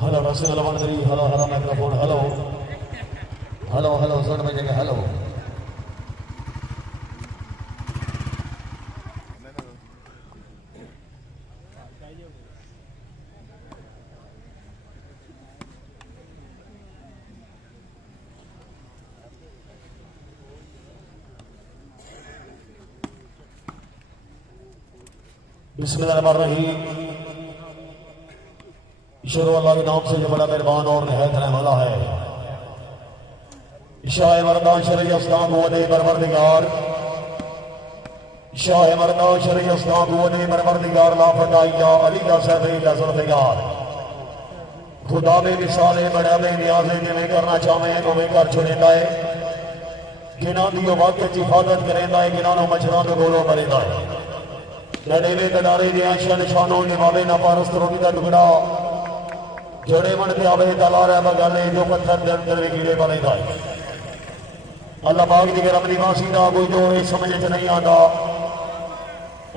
Hello Rasool Alwandari hello hello microphone hello hello hello सुन में जगह हेलो बिस्मिल्लाहिर्रहमानिर्रहीम। शुरू अल्लाह के नाम से जो बड़ा मेहरबान और निहायत रहने वाला है। शाह मर्दान शरई अस्लाम वने परवरदिगार शाह मर्दान शरई अस्लाम वने परवरदिगार ला फदाइया अली का सहबे का जुल्फिकार खुदा में मिसाले बड़ा में नियाज़े जिवें करना चाहें उवें कर छुड़ेंदा है। जिन्हां दी वाकई हिफाजत करेंदा है, जिन्हां नूं मच्छरां दे गोलों मरेंदा है। लड़ेवे कनारे दियां शानों निभावे ना पारस रोटी का टुकड़ा जोड़े मन पे आवे तलार है बगाले जो पत्थर दे अंदर कीड़े बनेगा। अल्लाह पाक दी गरम निवासी दा कोई जोड़ समझ च नहीं आता।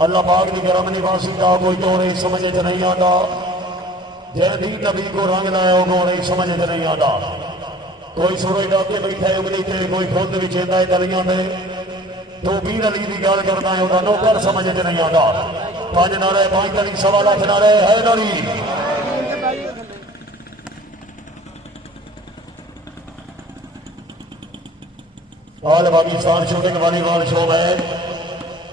अल्लाह पाक दी गरम निवासी दा कोई जोड़ समझ च नहीं आता। जैदी नबी को रंग लाया उन्होंने समझ च नहीं आता। कोई सूरज डाके बैठा है उंगली ते, कोई खुद विचेंदा है गलियां में तो पीर अली की गल करना है वह नौकर समझ च नहीं आता। पांच नारे पांच तली सवा लाख नारे है नारी all Pakistan shooting volleyball show में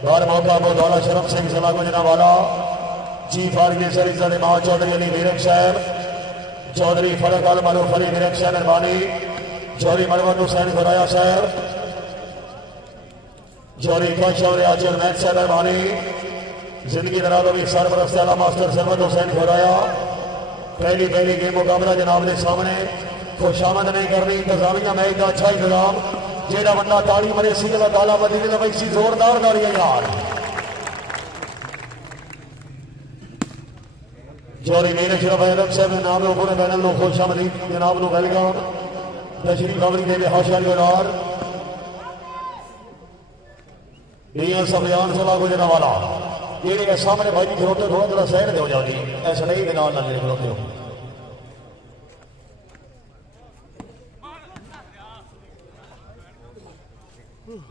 बार मौका बोधवाला शरफ सिंह सला गुजरा वाला चीफ ऑर्गेनाइजर इज़्ज़त मां चौधरी अली वीरक साहब चौधरी फरक आल मारूफ अली वीरक साहब मेहरबानी चौधरी मरवत हुसैन खुराया साहब चौधरी काशौर आजर मैच साहब मेहरबानी जिंदगी दरादरी सरपरस्त आला मास्टर सरमद हुसैन खुराया। पहली गेम मुकाबला जनाब के सामने खुशामद नहीं करनी इंतजामिया मैच का अच्छा इंतजाम जेड़ा बंदा ताली मरे सी ताला मदीने का वैसी जोरदार ताली है यार। चौधरी मेरे शरफ अहमद साहब के नाम पूरे पैनल को खुशामदी जनाब को वेलकम तशरीफ आवरी देवे हाशिया जोरार सफियान सला गुजरा वाला ये सामने भाई खड़ोते थोड़ा थोड़ा सहर हो जाती ऐसा नहीं के नाल लगे खड़ोते हो।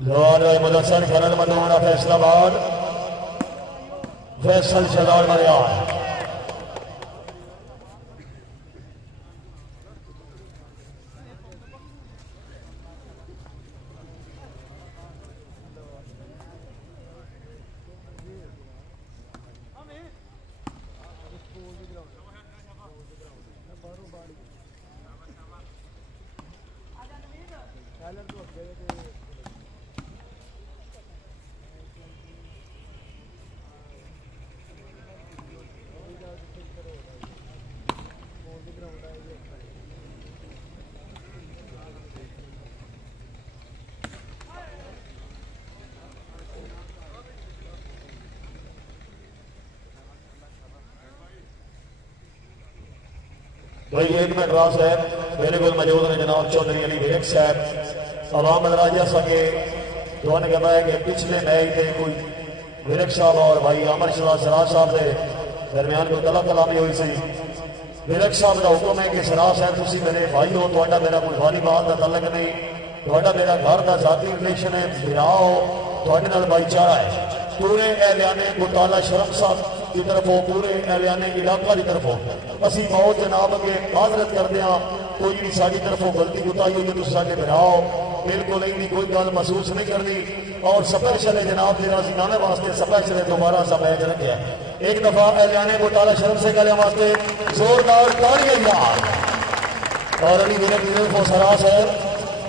लोहार मुदस्सर खरल मनोहरा फैसलाबाद फैसल शदार मरियार भाई एक मिनट रास है मेरे को मौजूद ने जनाब चौधरी अली वीरक साहब अवाम राजा सके तो उन्होंने कहा है कि पिछले मैच में कोई वीरक साहब और भाई अमर शाह सराज साहब के दरमियान कोई तला कलामी हुई सी। वीरक साहब का हुक्म है कि सराज साहब तुम मेरे भाई हो तो मेरा कोई वॉलीबॉल का तलक नहीं तो मेरा घर का जाती रिलेशन है बिरा हो तो भाईचारा है। पूरे एहलियाने मुताला शरफ साहब की तरफ हो पूरे एहलियाने इलाका की तरफ हो असी मौत जनाब के माजरत करते हैं कोई भी साड़ी तरफों गलती उताई हुई तो साढ़े बिराओ बिल्कुल नहीं कोई गल महसूस नहीं करनी और स्पेशल है जनाब मेरा सिखाने वास्ते स्पेशल है दोबारा सा मैच रखे एक दफा एहलियाने मुताला शरफ से गले वास्ते जोरदार तालियां यार और अली मेरे को सरास है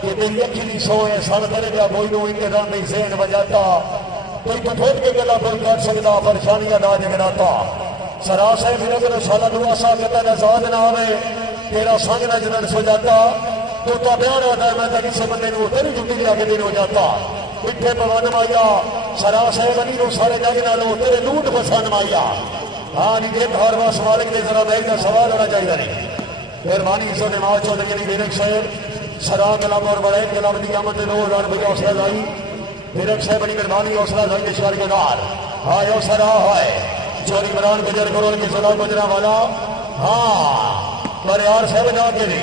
कि तेरी अखी की सो है साल करेगा कोई नो इंतजाम नहीं सेन बजाता कोई बठोट के गला पर कर सकता परेशानियां ना जगराता सरास है मेरे को साला दुआ सा कहता नजाद ना आवे तेरा संग न जनन सो जाता तो बयान होता है मैं तो किसी बंदे को तेरी जुटी लिया के दिन हो जाता मिठे पवन माइया सरास है बनी नो सारे जग नालो तेरे लूट पसंद माइया। हाँ नहीं देख हर बार सवाल के जरा बैठ का सवाल होना चाहिए नहीं मेहरबानी सो ने माँ चौधरी अली वीरक साहब सरा कलाम और बड़े कलाम की आमद 2000 रुपये हौसला लाई वीरक साहब बड़ी मेहरबानी हौसला लाई निशार के दार हाँ यो सरा है चोरी मरान गुजर करो की सदा गुजरा वाला हाँ बरियार साहब जाके दी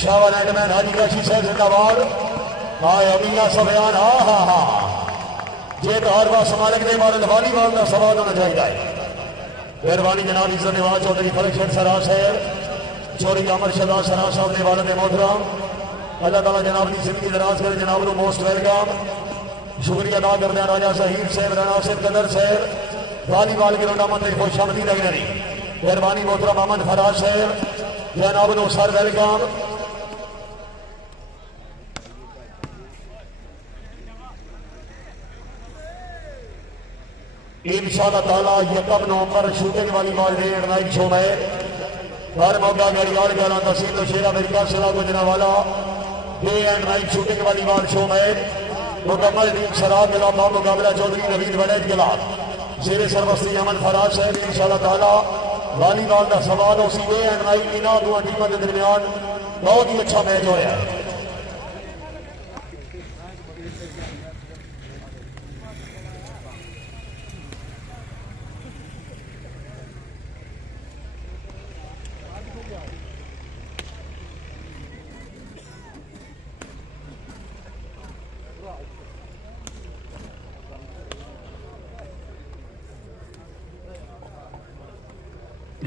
शाह लैंडमैन हाजी काशी साहब जिंदाबाद हाय अमीना सफियान हा जे हर बार समालक ने मारे वॉलीबॉल का सवाल होना चाहिए मेहरबानी जनाब इज्जत नवाज चौधरी फलक शेख सरा साहब चौधरी अमर शदा सरा साहब ने वाले मोहतरम अल्लाह ताला जनाब की जिंदगी दराज करे जनाब को मोस्ट वेलकम शुक्रिया अदा करते हैं राजा शहीद साहब राणा साहब कदर साहब वॉलीबॉल के रोडा मंत्री खुश आमदी लग रही मेहरबानी मोहतरम अमन फराज साहब जनाब नो सर वेलकम इंशाअल्लाह ताला यकम नवंबर shooting volleyball day night show में हर मौका गड़ियाल गाला तहसील तो शेरा अमेरिका सिला Gujranwala day and night shooting volleyball show में मुकम्मल टीम शराब मिला मुकाबला चौधरी नवीद वड़ैद के खिलाफ शेर सरबस्ती अमन फराज साहब इंशाअल्लाह ताला वॉलीबॉल का सवाल उसी डे एंड नाइट इन दो टीमों के दरमियान बहुत ही अच्छा मैच हो रहा है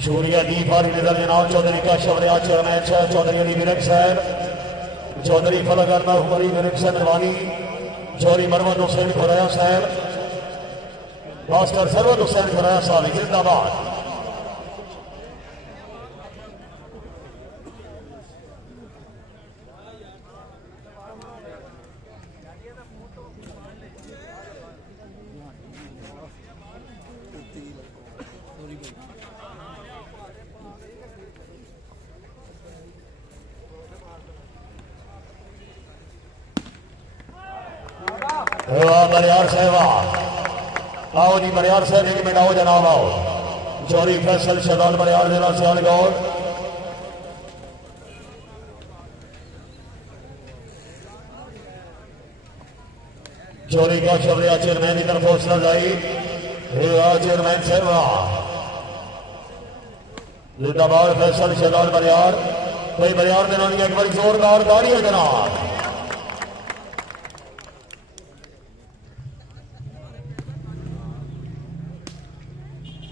शुक्रिया दी फारी नजर जनाब चौधरी काशफ रियाज चेयरमैन साहब चौधरी अली विरक साहब चौधरी फलक अरना हुमरी विरक साहब नरवानी चौधरी मरवत हुसैन खुराया साहब मास्टर सरवत हुसैन खुराया साहब जिंदाबाद बरियार साहब आओ जी बरियार साहब एक मिनट आओ जनाब आओ चौधरी फैसल शहजाद बरियार जिला सियालकोट चौधरी का शबरिया चेयरमैन की तरफ हौसला जाई चेयरमैन साहब जिंदाबाद फैसल शहजाद बरियार भाई बरियार के नाम एक बार जोरदार ताड़ी है जनाब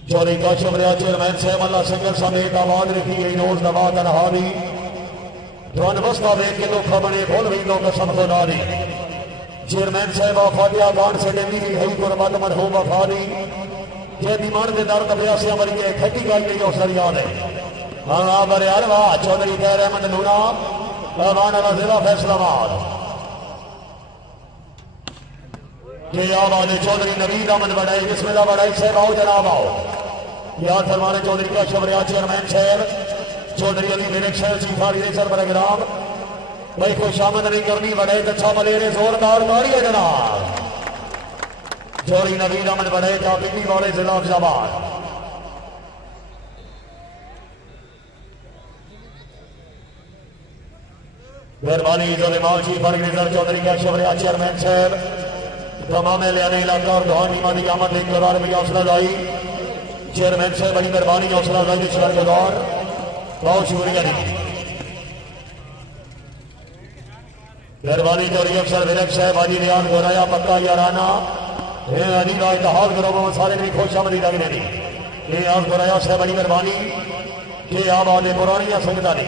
चौधरी काशफ रियाज चेयरमैन साहब अल्लाह संगल समेत आवाज रखी गई नोज नवाज अनहारी ध्वन बस्ता देख के लोग बने भूल भी लोग कसम खुदा दी चेयरमैन साहब फातिया खान से डेली भी है गुरबत मरहूम वफादी जे दीमान के दर्द प्यासिया मरी के खटी गई नहीं उस याद है हाँ बरे यार वाह चौधरी खैर अहमद लूना पहलवान वाला जिला फैसलाबाद ये आवाज चौधरी नवीद अहमद बढ़ाई बिस्मिल्लाह बढ़ाई साहब आओ जनाब आओ यार फरमाने चौधरी का शबरिया चेयरमैन साहब चौधरी अली विवेक साहब चीफ ऑर्गेनाइजर प्रोग्राम भाई कोई शामिल नहीं करनी बड़े अच्छा मलेरे जोरदार ताड़ी है जनाब चौधरी नवीद अहमद बढ़े पिंडी वाले जिला अफजाबाद मेहरबानी चीफ ऑर्गेनाइजर चौधरी का शबरिया चेयरमैन साहब तमाम लियाने इलाका और दौरान ईमानी आमद लेकर दौरान में हौसला जाई चेयरमैन साहब बड़ी मेहरबानी हौसला जाई इश्वर के दौर बहुत शुक्रिया मेहरबानी चौधरी अफसर विरक साहब हाजी रियाज गोराया पक्का याराना अली का इतिहाद करो सारे भी खुश आमदी लग रही रियाज गोराया साहब बड़ी मेहरबानी के आबाद पुरानिया संगता ने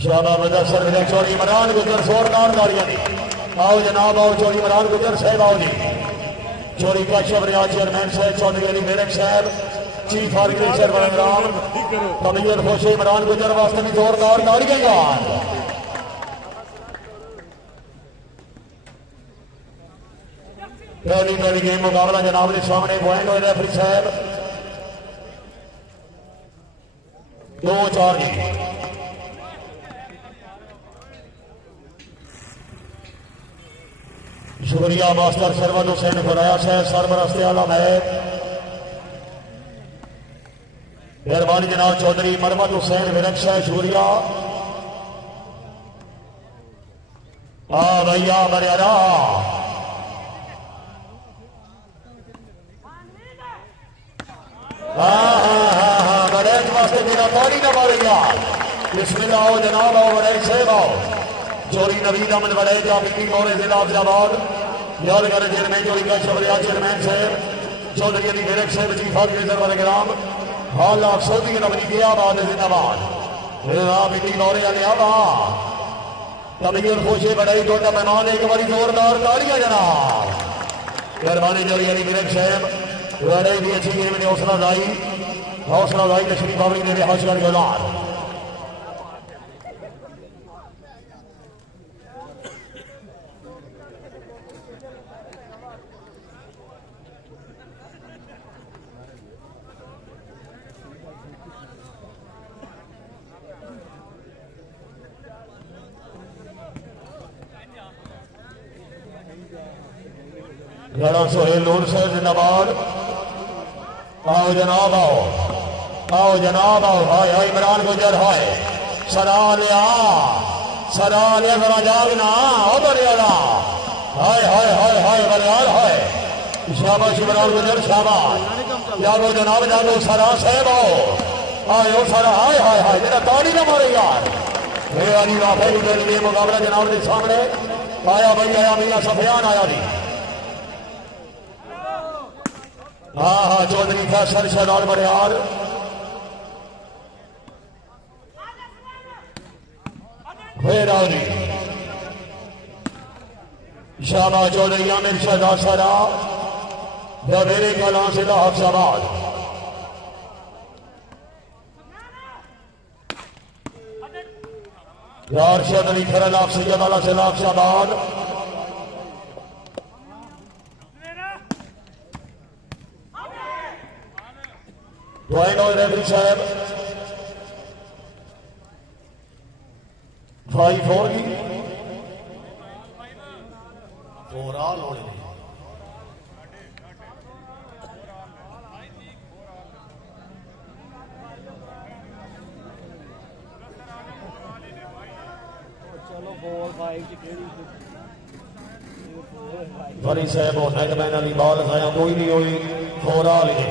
चौधरी इमरान गुजर जोरदार ताड़ियां आओ जनाब आओ चौधरी इमरान गुजर साहब आओ जी चौधरी काशफ रियाज चेयरमैन साहब चौधरी अली मेरक साहब चीफ ऑर्गेनाइजर प्रोग्राम कमियर खुश इमरान गुजर वास्ते भी जोरदार ताड़ियां पहली गेम मुकाबला जनाब के सामने पॉइंट हुए रेफरी साहब 2-4 शुक्रिया मास्टर सरवत हुसैन खुराया साहब सरबरस्त आलम है मेहरबानी जनाब चौधरी मरवत हुसैन विरक साहब शुक्रिया भैया मरियारा ताड़ी ना मारे यार। बिस्मिल्लाह आओ जनाब, आओ बड़े साहब आओ। जोरी नवीद अहमद बड़े जाफी मोरे जिला अफजाबाद याद करें चेयरमैन जोरी का शबरिया चेयरमैन साहब चौधरी अली मेरक साहब चीफ ऑर्गेनाइजर वाले ग्राम हाल सऊदी नबी के आबाद जिंदाबाद मिट्टी मोरे वाले आबा तबीयत खुशी बढ़ाई छोटा मेहमान एक बारी जोरदार ताड़ियां जनाब। मेहरबानी जोरी अली मेरक साहब बड़े भी अच्छी गेम ने हौसला दाई तशरीफ आवरी ने हाशिर गुलार राणा सोहेल नूर साहब जिंदाबाद। आओ जनाब आओ जनाब आओ। हाय हाय इमरान गुजर हाय सरा लिया जरा जागना ओ बरियाला हाय हाय हाय हाय बरियाल हाय शाबाश इमरान गुजर शाबाश। जागो जनाब जागो सरा साहब आओ आयो सरा हाय हाय हाय मेरा ताड़ी ना मारे यार। अली वाफे के लिए मुकाबला जनाब के सामने आया भाई आया मियां सफियान आया जी। हाँ हाँ चौधरी फैसल शहजाद बरियार फिर आओ जी शाबाश चौधरी आमिर शहजाद सरा दवेरे कला से हफ्साबाद। यार शहद अली खरल आप सैयद अला से हफ्साबाद। रेफरी साहब 5-4 की 4 ऑल हो गई। फरी साहब नेटमैन वाली बॉल खाया कोई नहीं हुई 4 ऑल है।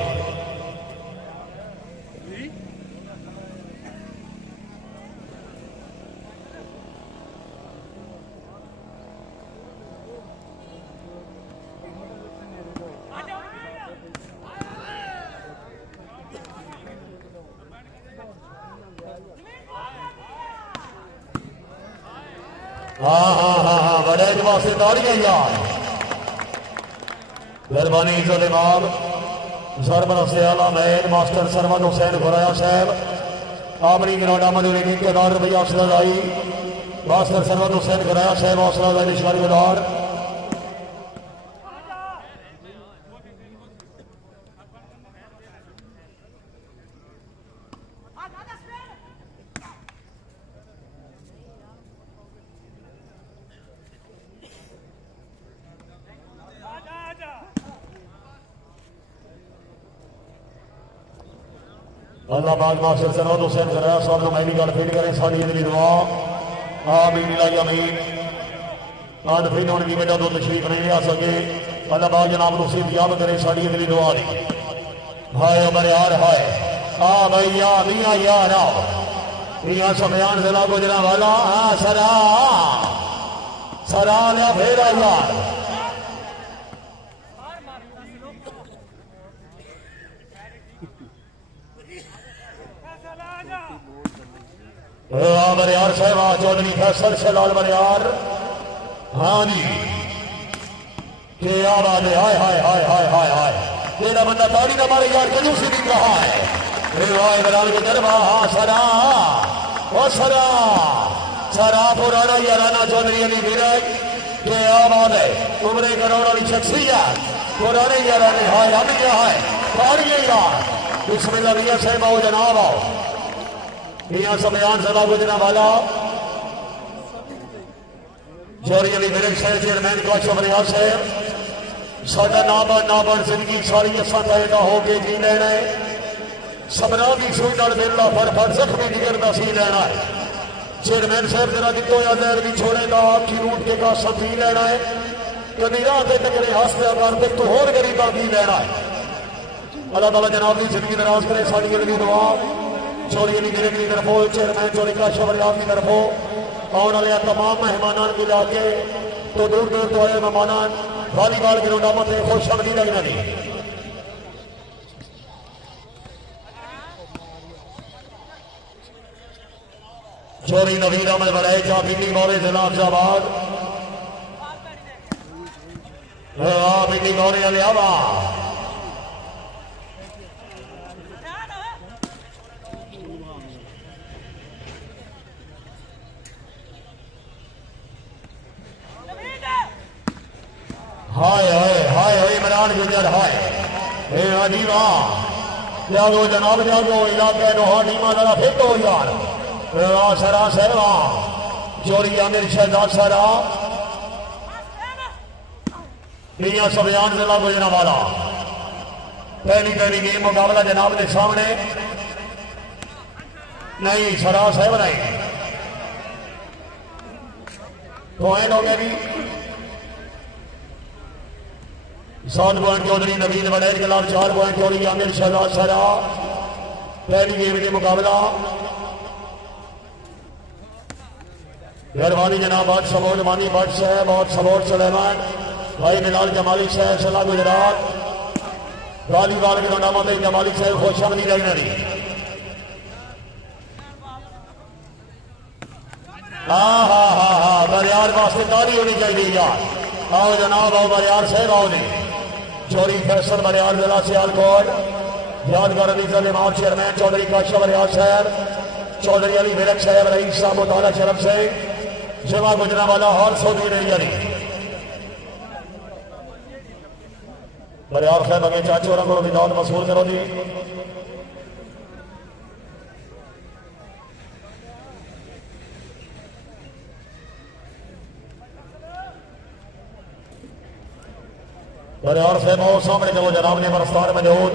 हाँ बड़े जवाब से ताड़ियां यार। मेहरबानी इज्जत इमाम सरबराह से आला मैन मास्टर सरवन हुसैन खुराया साहब आपनी गिराडा मजूरी की 1000 रुपया हौसला अफजाई मास्टर सरवन हुसैन खुराया साहब हौसला अफजाई निशानी गुजार। अल्लाह पाक मास्टर सरवन हुसैन खराया साहब को मैं भी गल फीड करें साड़ी इतनी दुआ आमीन लाई अमीन आज फिर उनकी वजह तो तशरीफ नहीं आ सके। अल्लाह पाक जनाब को सिर्फ याद करें साड़ी इतनी दुआ दी हाय अमर यार हाय आ भैया मियाँ यार आओ मियाँ सफियान जिला गुजरा वाला सरा लिया फिर यार। बरियार साहब चौधरी फैसल शहलाल बरियार हाँ जी के आवाज है हाय हाय हाय हाय हाय हाय तेरा बंदा ताड़ी ना मारे यार कजू से दिख रहा है बलाल के दरबा सरा ओ सरा पुराना याराना चौधरी अली विराज के आवाज है उमरे करोड़ वाली शख्सियत पुराने याराने हाय अब क्या है ताड़ियां यार। बिस्मिल्लाह मियां साहब आओ जनाब आओ मियां सफियान सदा गुजरा वाला जोरी अली मेरे शहर चेयरमैन का शुक्रिया साहब साडा नाबन जिंदगी सारी असा तयदा हो के जी लेना है सबना की सूई नाल बेला फट जख्मी जिगर का सी लेना है। चेयरमैन साहब जरा दितो या जहर भी छोड़ेगा आपकी रूट के का पी लेना है कभी राह के टकरे हासिल कर तो होर गरीबा पी लेना है। अल्लाह ताला जनाब की जिंदगी दराज करे साड़ी अगली दुआ चोरी की तरफों चेयरमैन चोरी का शबरियाल की तरफों आने वाले तमाम मेहमानों को जाके तो दूर दूर तो आए मेहमान वॉलीबॉल ग्राउंडा मत खुश आमदी लगना नहीं। चोरी नवीन अहमद बढ़ाई जा बीटी मौरे जिला अफजाबाद बीटी मौरे अलियावा हाय हाय हाय हाय इमरान गुजर हाय हे अजीबा जागो जनाब जागो इलाके नोहा नीमा जरा फिट हो यार सरा सहवा चोरी आमिर शहजाद सरा मियां सफयान जिला गुजरांवाला पहली गेम मुकाबला जनाब के सामने नहीं सरा सहब नहीं पॉइंट हो गया भी 7 पॉइंट चौधरी नवीन वड़ैल के खिलाफ 4 पॉइंट चोरी आमिर शहजाद सरा पहली गेम के मुकाबला मेहरबानी जनाब बहुत सपोर्ट मानी भट्ट साहब बहुत सपोर्ट सलेमान भाई बिलाल जमाली साहब सलाह गुजरात वॉलीबॉल के टूर्नामेंट में जमाली साहब खुश आमदी रहना नहीं। हाँ हाँ हाँ हाँ बरियार वास्ते तारी होनी चाहिए यार। आओ जनाब आओ बरियार साहब आओ नहीं चोरी फैसल बरियार जिला सियालकोट यादगार अलीजा इमाम चेयरमैन चौधरी काशा बरियार साहब चौधरी अली विरक साहब रईस साहब मुताला शरफ से जिला गुजरांवाला हॉल सऊदी अरेबिया बरियार साहब अगे चाचू और को विदाउट मसूल करो जी। बरियार साहब आओ सामने चलो जनाब ने बरस्तार मौजूद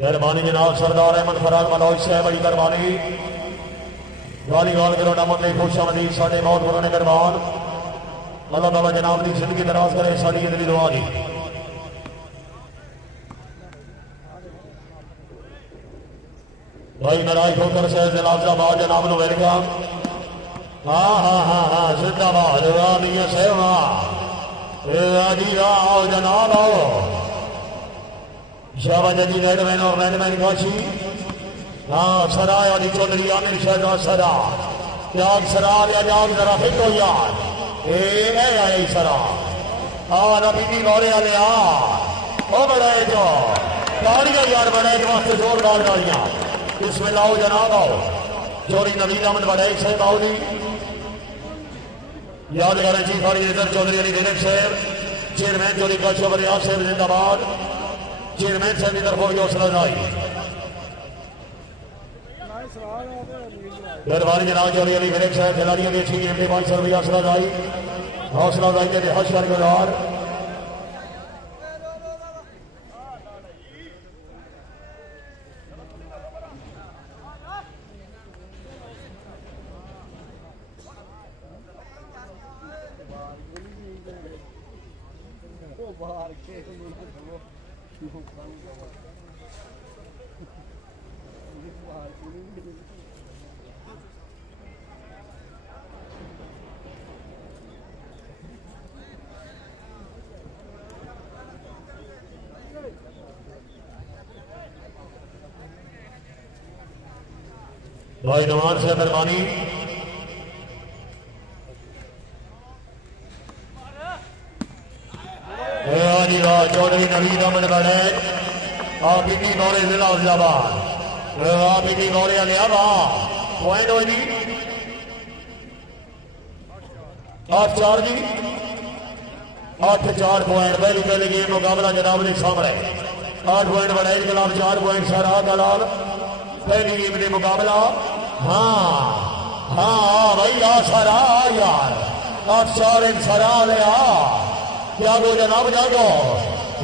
मेहरबानी जनाब सरदार अहमद फराज मनोज साहब बड़ी मेहरबानी वॉलीबॉल टूर्नामेंट में खुश आमदी साढ़े बहुत पुराने मेहरबान अल्लाह ताला जनाब की जिंदगी दराज करे साड़ी दिली दुआ जी। भाई नाराज होकर साहब जिला अफजाबाद जनाब नो वेलकम। हाँ हाँ हाँ हाँ जिंदाबाद मियां साहब जी आओ जनाब आओ शाबाश जी रेडमैन और रेडमैन काशी हाँ सरा अली चौधरी आमिर शहजाद सरा त्याग सरा या जाग जरा फिट हो यार ए सरा रबी गौरे वाले ओ बड़ाए जो ताड़ियां यार बड़ाए वास्ते जोरदार ताड़ियां इसमें लाओ जनाब आओ चोरी नवीन अहमद बड़ाए साहब आओ जी याद करें जी सारी इधर चौधरी अली विरक साहब चेयरमैन चोरी काशा बरियार साहब जिंदाबाद चेयरमैन साहब की तरफ हौसला अफजाई मेहरबानी जनाब चौधरी अली विरक साहब खिलाड़ियों की अच्छी गेम के 500 रुपया हौसला अफजाई के हज कर गुजार भाई नवाज से मेहरबानी चौधरी नवीन अहमद बड़ैल बीटी गौरे जिला अफजाबाद बीटी गौरे अलियावा पॉइंट हो जी 8-4 जी 8-4 पॉइंट पहली गेम मुकाबला जनाब ने सामने 8 पॉइंट बढ़ाई कलाम 4 पॉइंट सारा दलाल पहली गेम ने मुकाबला। हाँ हाँ भाई आ सारा यार 8-4 इन सारा लिया क्या गो जनाब जागो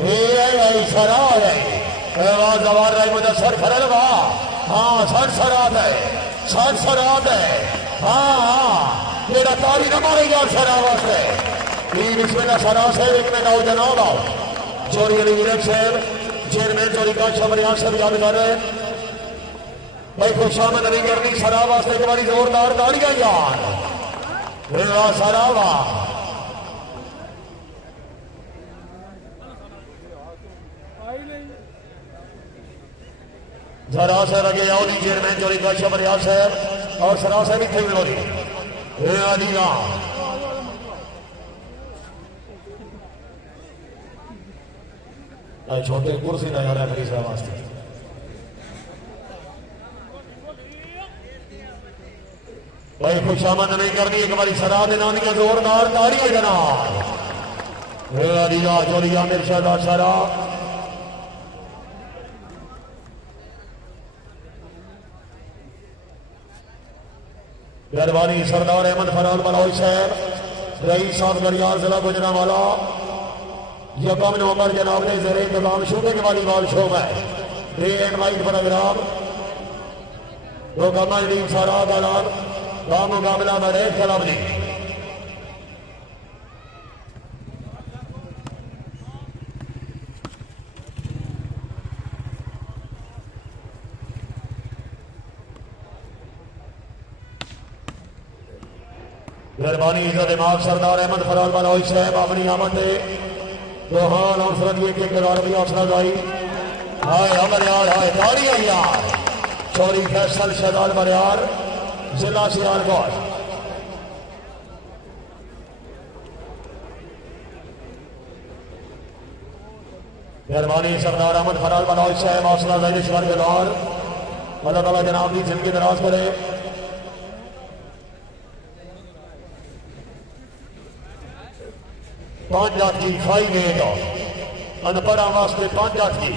ये सारा है जवार राय मुझे सर खरल वाह हाँ सर सरात है हाँ हाँ मेरा तारी न मारी यार सरा वास्ते इसमें सरा से एक में नाव जनाब आओ चोरी अली वीरक साहब चेयरमैन चोरी का शबरिया से याद कर रहे भाई खुशामद नहीं करनी सरा वास्ते एक बारी जोरदार तालियां यार सरा वाह जरा से लगे आओ चेयरमैन चोरी का शबरिया साहब और सरा से भी थे लोरी छोटे कुर्सी ना यार खरी साहब वास्ते भाई खुशामद नहीं करनी एक बारी सरा देना जोरदार ताड़ियां जनाब जोरिया मिर्शाद सरा मेहरबानी सरदार अहमद फराल बलौई साहब रईस साहब गड़ियाल जिला गुजरांवाला यकम नवंबर जनाब ने ज़ेरे इंतजाम शूटिंग वॉलीबॉल शो में डे एंड नाइट प्रोग्राम मुकम्मल टीम सारा दलाल का मुकाबला में रेड खिलाड़ी मेहरबानी दिमाग सरदार अहमद फराल बलौई साहब अपनी आमद दोहान और सरदी के किरदार भी हौसला जाई हाय अमर यार हाय ताड़ियां यार चोरी फैसल शहजाद बरियार जिला सियालकोट मेहरबानी सरदार अहमद फराल बलौई साहब हौसला जाई इश्वर के दौर अल्लाह ताला जनाब की जिंदगी दराज करे। पांच जाती खाई गए अनपढ़ा वास्ते 5 जाती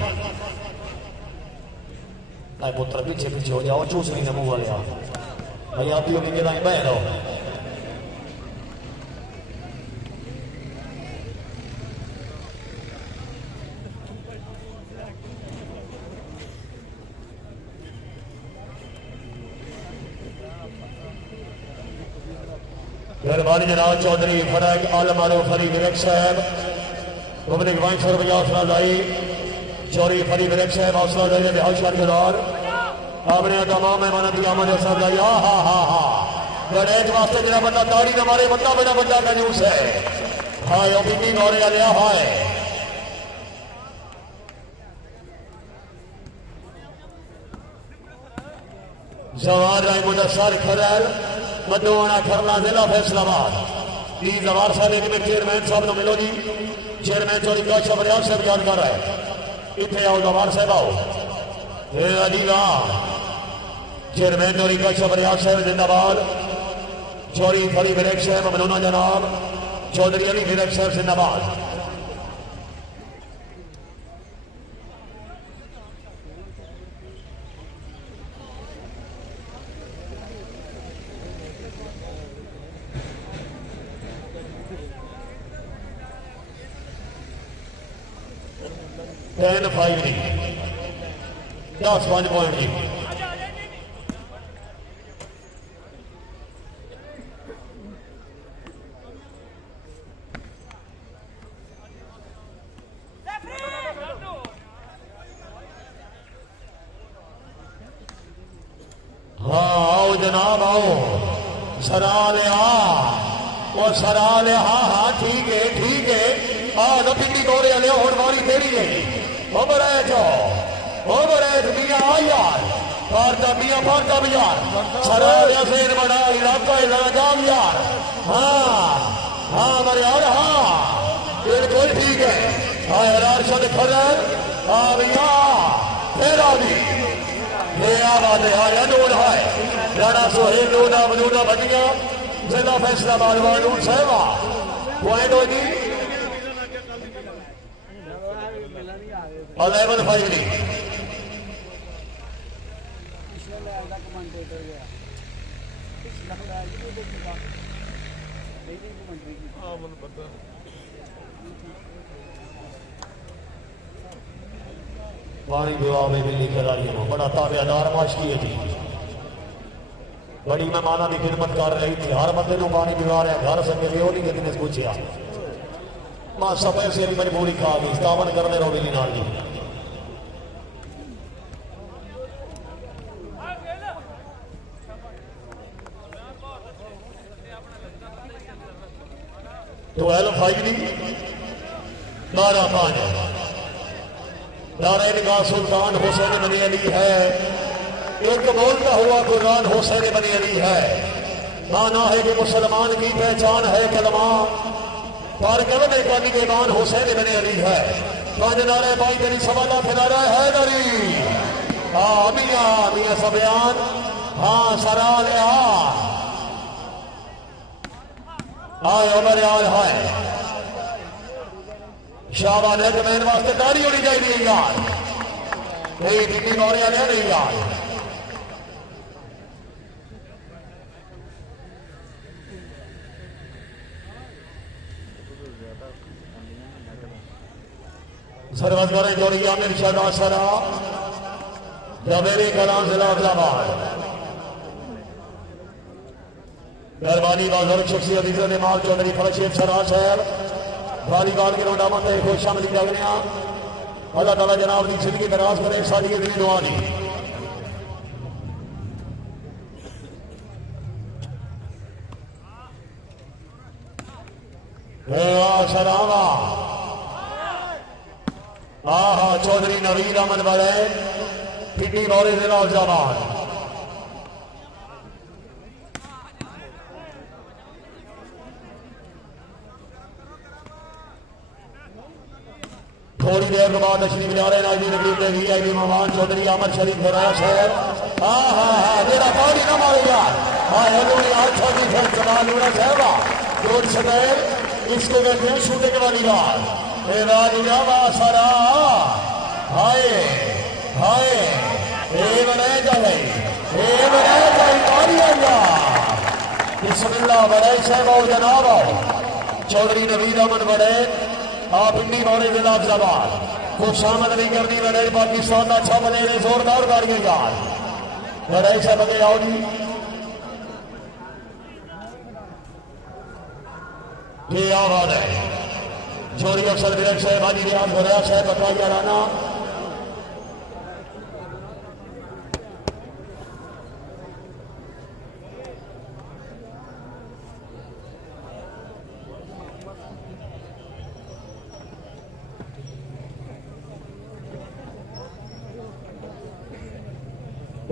पुत्र पीछे पीछे हो जाओ चूस नहीं नमू वाले भाई आप ही कितना बह दो मेहरबानी जनाब चौधरी फरक आलम आरो फरी विवेक साहब पब्लिक 500 रुपया हौसला लाई चौधरी फरी विवेक साहब हौसला लाई बिहार के दौर आपने तमाम मेहमान की आमद सब लाई हा हा हा गणेश वास्ते जरा बंदा ताड़ी न मारे बंदा बड़ा बंदा कंजूस है हाय ओपीनी गौरे आलिया हाय जवान राय मुदस्सर खरल मदोना खरला जिला फैसलाबाद दी जवार साहब एक में चेयरमैन साहब को मिलो जी चेयरमैन चोरी का शबरियाल साहब याद कर रहे हैं इतने आओ जवार साहब आओ अलीगा चेयरमैन चोरी का शबरियाल साहब जिंदाबाद चोरी फरी विवेक साहब मनोना जनाब चौधरी अली विवेक साहब जिंदाबाद। टेन 5 10 5 पॉइंट जी हाँ आओ जनाब आओ सरा ले वो सरा ले हाँ हाँ ठीक है आ तो पिंडी गोरे ले और बारी तेरी है मियां यार भारता यार सरा से बड़ा इलाका लगाम यार हाँ मेरे यार हाँ बिल्कुल ठीक है हाँ अरशद खरल हाँ भैया फिर आदि ये आवाज है नूर है राणा सोहेल नूना मनूना बनिया जिला फैसलाबाद वालून सहवा पॉइंट होगी 11 5 ली पानी विवाह में दिल्ली खिलाड़ियों को बड़ा ताबेदार माशकी है जी, बड़ी मेहमाना की खिदमत कर रही थी। हर बंदे को पानी पिला रहा घर संगे वो नहीं किसी ने पूछा मासा पैसे की मजबूरी खा गई स्थापन करने रहो बिल्ली नाल जी। तो 12 5 नारे निगाह सुल्तान हुसैन बनी अली है, एक बोलता हुआ कुरान हुसैन बनी अली है। माना है कि मुसलमान की पहचान है कलमा, पर कलमे का निगेबान हुसैन बनी अली है। पांच नारे पाई तेरी सवाला फिरा है दरी हाँ मियाँ मियाँ सब बयान हाँ सरा लिया हाँ उमर यार है शाबाश है जमैन वास्ते दाढ़ी होनी चाहिए यार, नहीं बीबी मौर्य ने नहीं यार। सरवत करें जोड़ी आमिर शदा सरा जवेरी कलाम जिला अफजाबाद मेहरबानी बाजार शख्सियत इज्जत माल चौधरी फलशेद सरा शहर वालीबाल के रोडामत खुश शामिल जगने अल्लाह ताला जनाब की जिंदगी दराज करे सारी दिली दुआ दी। शरावा हाँ चौधरी नवीद अहमद वाले पिंडी मौरे जिला अफजाबाद थोड़ी देर के बाद तशरीफ ला रहे नाजी नबी ने भी आई मेहमान चौधरी अहमद शरीफ खराया शहर हाँ हाँ हाँ मेरा पानी ना मारेगा हाँ हेलो यार छोटी फिर जमाल होना साहबा रोड सदैव इसको कहते हैं शूटिंग वाली बात सरा हाय हाय बिस्मिल्लाह बड़े साहब जनाब चौधरी नवीद अहमद बड़े आप पिंडी मौरे जिला अफजाबाद खुश आमद नहीं करनी बड़े पाकिस्तान का अच्छा बने जोरदार गाड़ी यार बड़े साहब बने आओ जी ये आवाज है जोरी अफसर विरक साहब हाजी रियाज भरया साहब बकवाया राना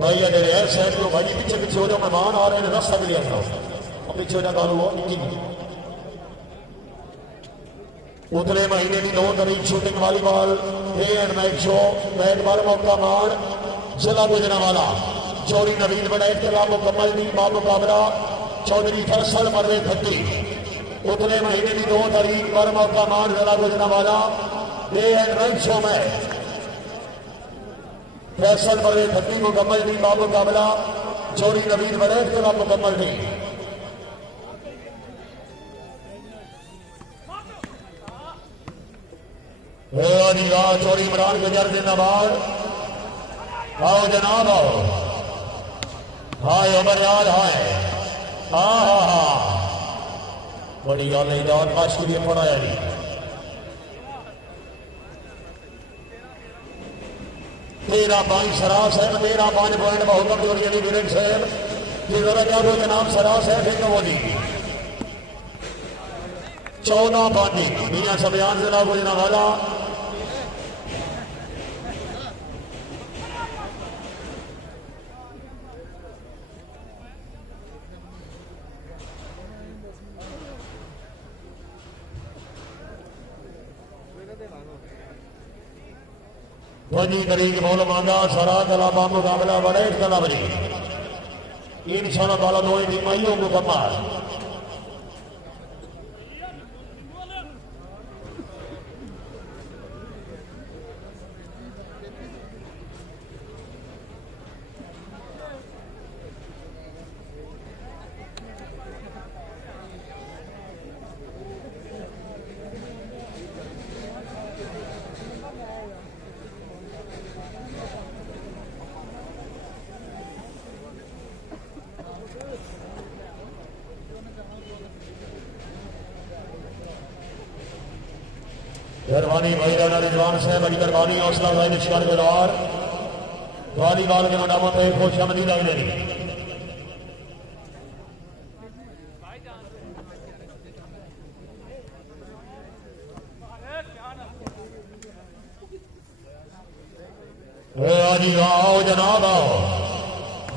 भाई अगर साहब को भाई पीछे पीछे हो जाओ मेहमान आ रहे हैं रास्ता मिलिया करो पीछे हो जाओ उतले महीने की 9 तारीख shooting volleyball day and night show bat ball मौका मान जिला गुजरांवाला चौधरी नवीद बड़ा इतला मुकम्मल नहीं बा मुकाबला चौधरी फैसल परवेज भट्टी उतले महीने की 2 तारीख पर मौका मान जिला Gujranwala day and night show में फैसल परवेज भट्टी मुकम्मल नहीं बा मुकाबला चौधरी नवीद बड़ा इतला मुकम्मल नहीं चौरी इमरान गुजर जिंदाबाद आओ जनाब आओ हाय उमर याद हाय हाँ हाँ हाँ बड़ी गल है दौर माश के लिए पढ़ाया नहीं 13-5 सरास है 13-5 पॉइंट बहुकम जोड़ी अली वीरेंद्र साहब जी जरा क्या वो जनाब सरास है फिर बोली 14-5 मियाँ सबयान जिला गुजरांवाला वजी तरीक बोल मांगा सरा कलाबा मुकाबला बड़े कला बजी इंशाअल्लाह ताला दो टीमाइयों मुकम्मल मेहरबानी भाई राणा रिजवान साहब बड़ी मेहरबानी हौसला भाई निशान गुलार वालीबाल के नाम पे खुशआमदी लग रही आओ जनाब आओ।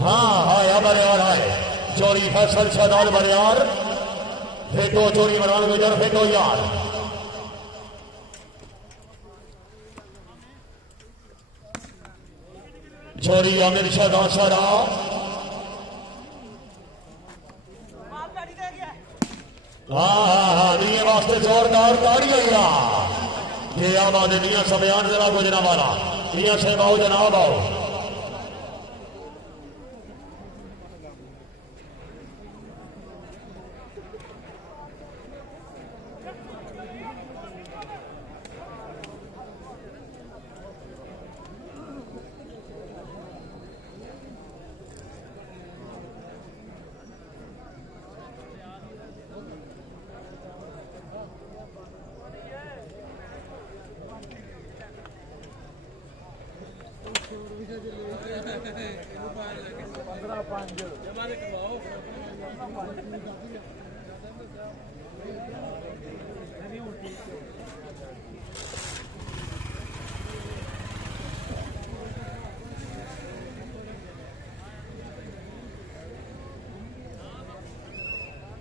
हाँ आया बरियार आए चोरी फैसल शहदाल बरियार फेटो चोरी बनान गुजर फेटो यार चोरी आमिर शहदा सरा हाँ नहीं वास्ते जोरदार ताड़ी ये आबाद मियां सबयान जरा गुजरा वाला मियां साहब आओ जनाब आओ।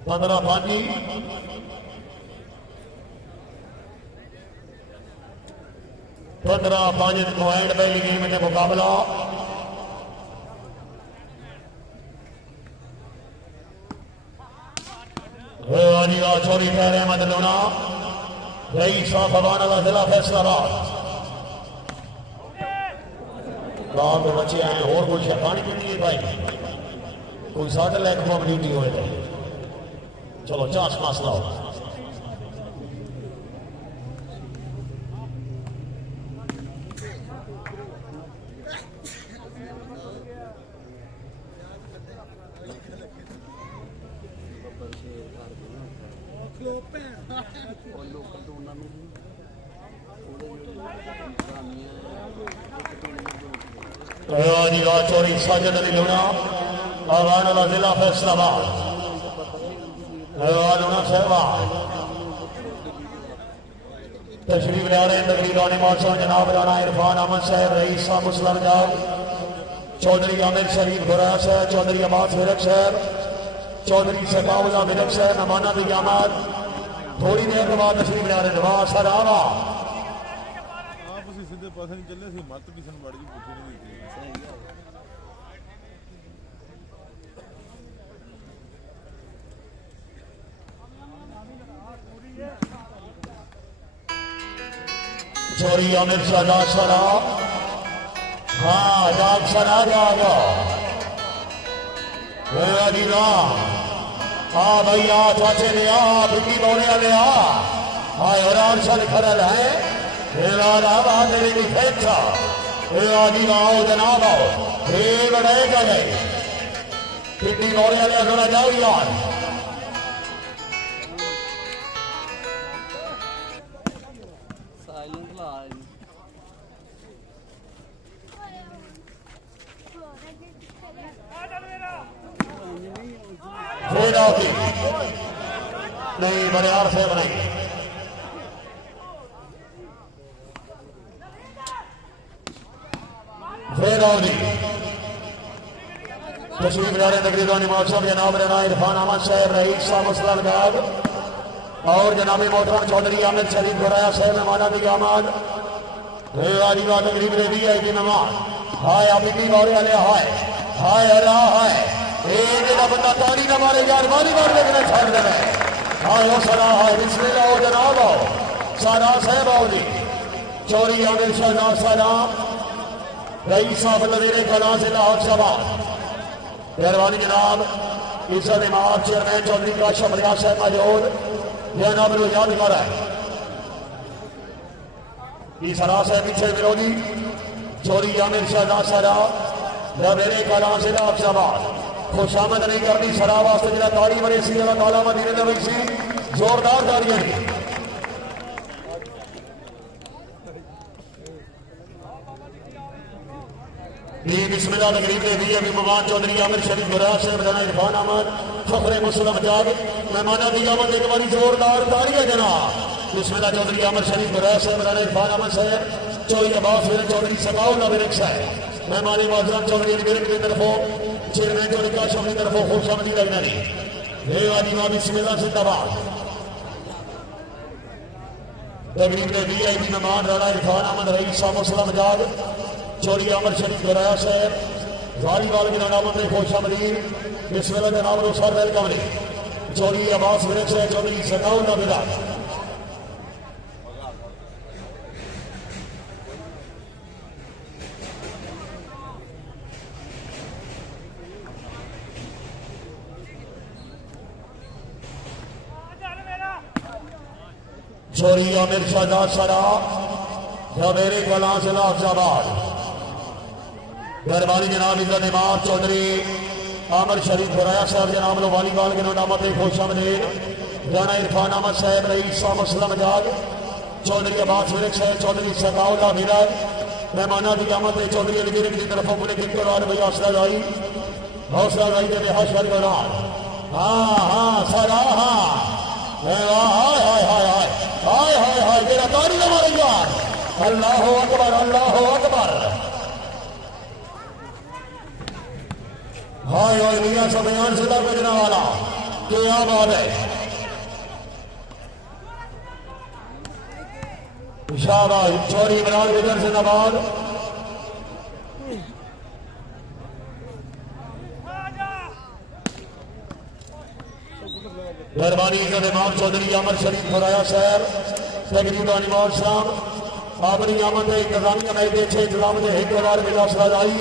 पंद्रह पानी पंद्रह पांच पॉइंट पहली गेम में मुकाबला चोरी पैर अहमद लोना रही साफ हवाना का जिला फैसलाबाद गांव के बच्चे आए और कोई पानी पीनी है भाई कोई साढ़े लैख फॉर्म ड्यूटी हुए थे चलो चास मास लाओ। चोरी साजिद अली लोना आवाना जिला फैसलाबाद लोना सहबाग तशरीफ ले रहे हैं तकरीर आने मौसम जनाब राना इरफान अहमद साहब रईस साहब मुस्लिम जाग चौधरी आमिर शरीफ गुरा साहब चौधरी अब्बास विरक साहब चौधरी सकाउला विरक साहब नमाना दी जामात थोड़ी देर के बाद तशरीफ ले रहे नवाज सरावा चोरी आमिर शाह सरा हाँ जाग सरा जागा हाँ भैया चाचे ने आ बिकी बोले ले आ और सल खरल है मेरी फेंचा आदि आओ जनाब आओ हे बड़े गए बिकी बोले ले थोड़ा जाओ यार नहीं बरियार से बनाई फिर अवधि तशरीफ ला रहे तकरीर मौसम जनाब राना इरफान अहमद साहब रईस साहब मुस्लिम गाग और जनाब मोहतरम चौधरी आमिर शरीफ गुराया साहब मेहमाना दी आमाद तकरीब ने दी है नमाज हाय अभी बारे वाले हाय अल्लाह हाय बंदा तारी न मारे यार मारी मार लेकिन छाड़ देना आओ सरा है बिस्मिल्लाह हो जनाब आओ सारा साहब आओ जी चोरी आमिर शाह सलाम रईस साहब लवेरे कला से लाहौर शबाब मेहरबानी जनाब इज्जत इमाम चेयरमैन चौधरी काशफ रियाज साहब मौजूद यह नाम याद कर रहा है ये सरा साहब पीछे विरोधी चोरी आमिर शाह सरा लवेरे कला से लाहौर शबाब खुशामद नहीं करनी सरा वास्ते जरा तारी बने सी ताला मदीने में सी जोरदार तारियां बिस्मिल्लाह तकरीब दे दी अभी ममान चौधरी आमिर शरीफ गुराज साहब राना इरफान अहमद फखरे मुस्लिम जाग मेहमाना दी आमद एक बारी जोरदार तालियां जना। बिस्मिल्लाह चौधरी आमिर शरीफ गुराज साहब राना इरफान अहमद साहब चौधरी अब्बास वीर चौधरी सकाउल्ला विरक्ष है मेहमान माजरम चौधरी विरक की तरफों चेयरमैन चौधरी काशम की तरफों खुश आमदी लगना नहीं वादी मां बिस्मिल्लाह जिंदाबाद। तकरीब दे VIP मेहमान राना इरफान अहमद रईस मुस्लिम जाग चौधरी आमिर शरीफ गुराया साहब वालीबाल के नाम में खुश आमदीद। बिस्मिल्लाह जनाब सर वेलकम ने चौधरी अब्बास विरक्ष है चौधरी सकाउल्ला विरक चौधरी आमिर शाहजाद सरा जवेरी कला जिला अफजाबाद दरबारी जनाब इज्जत इमाम चौधरी आमिर शरीफ गुराया साहब जनाब लो वालीबाल के नाम में खुश आमदीद। राना इरफान अहमद साहब रईस मुस्लिम जाग चौधरी अब्बास विरक्ष है चौधरी सकाउल्ला विरक मेहमाना की आमद चौधरी अली विरक की तरफ अपने क्रिकेट और भाई हौसला जाई के बेहद शर दौरान हाँ हाँ सरा हाँ हाय हाय हाय हाय हाय हाय हाय मेरा तारी हमारे यार अल्लाह अकबर हाय हाय मियां सबयान से बजना वाला क्या बात है। शाबाश चौधरी इमरान विदर जिंदाबाद। दरबारी इज्जत इमाम चौधरी आमिर शरीफ गुराया साहब तकरीबन इमाम साहब अपनी आमद इंतजामिया में छे इंतजाम के एक बार मिला सराई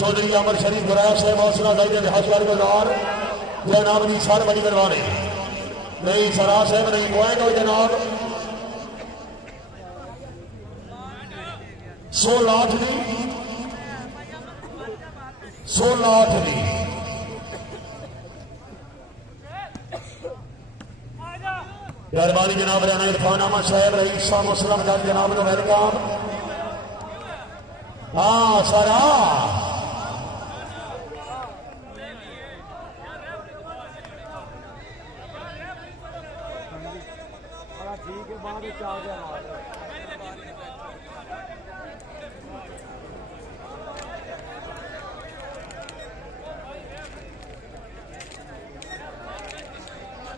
चौधरी आमिर शरीफ गुराया साहब हौसला जाई के हशर गुजार जनाब की सर बड़ी करवाने नहीं सरा साहब नहीं पॉइंट हो जनाब 16 दी दरबारी जनाब राना इरफान अहमद साहब रईस मुस्लिम जाग जनाब लो वेलकम हाँ सरा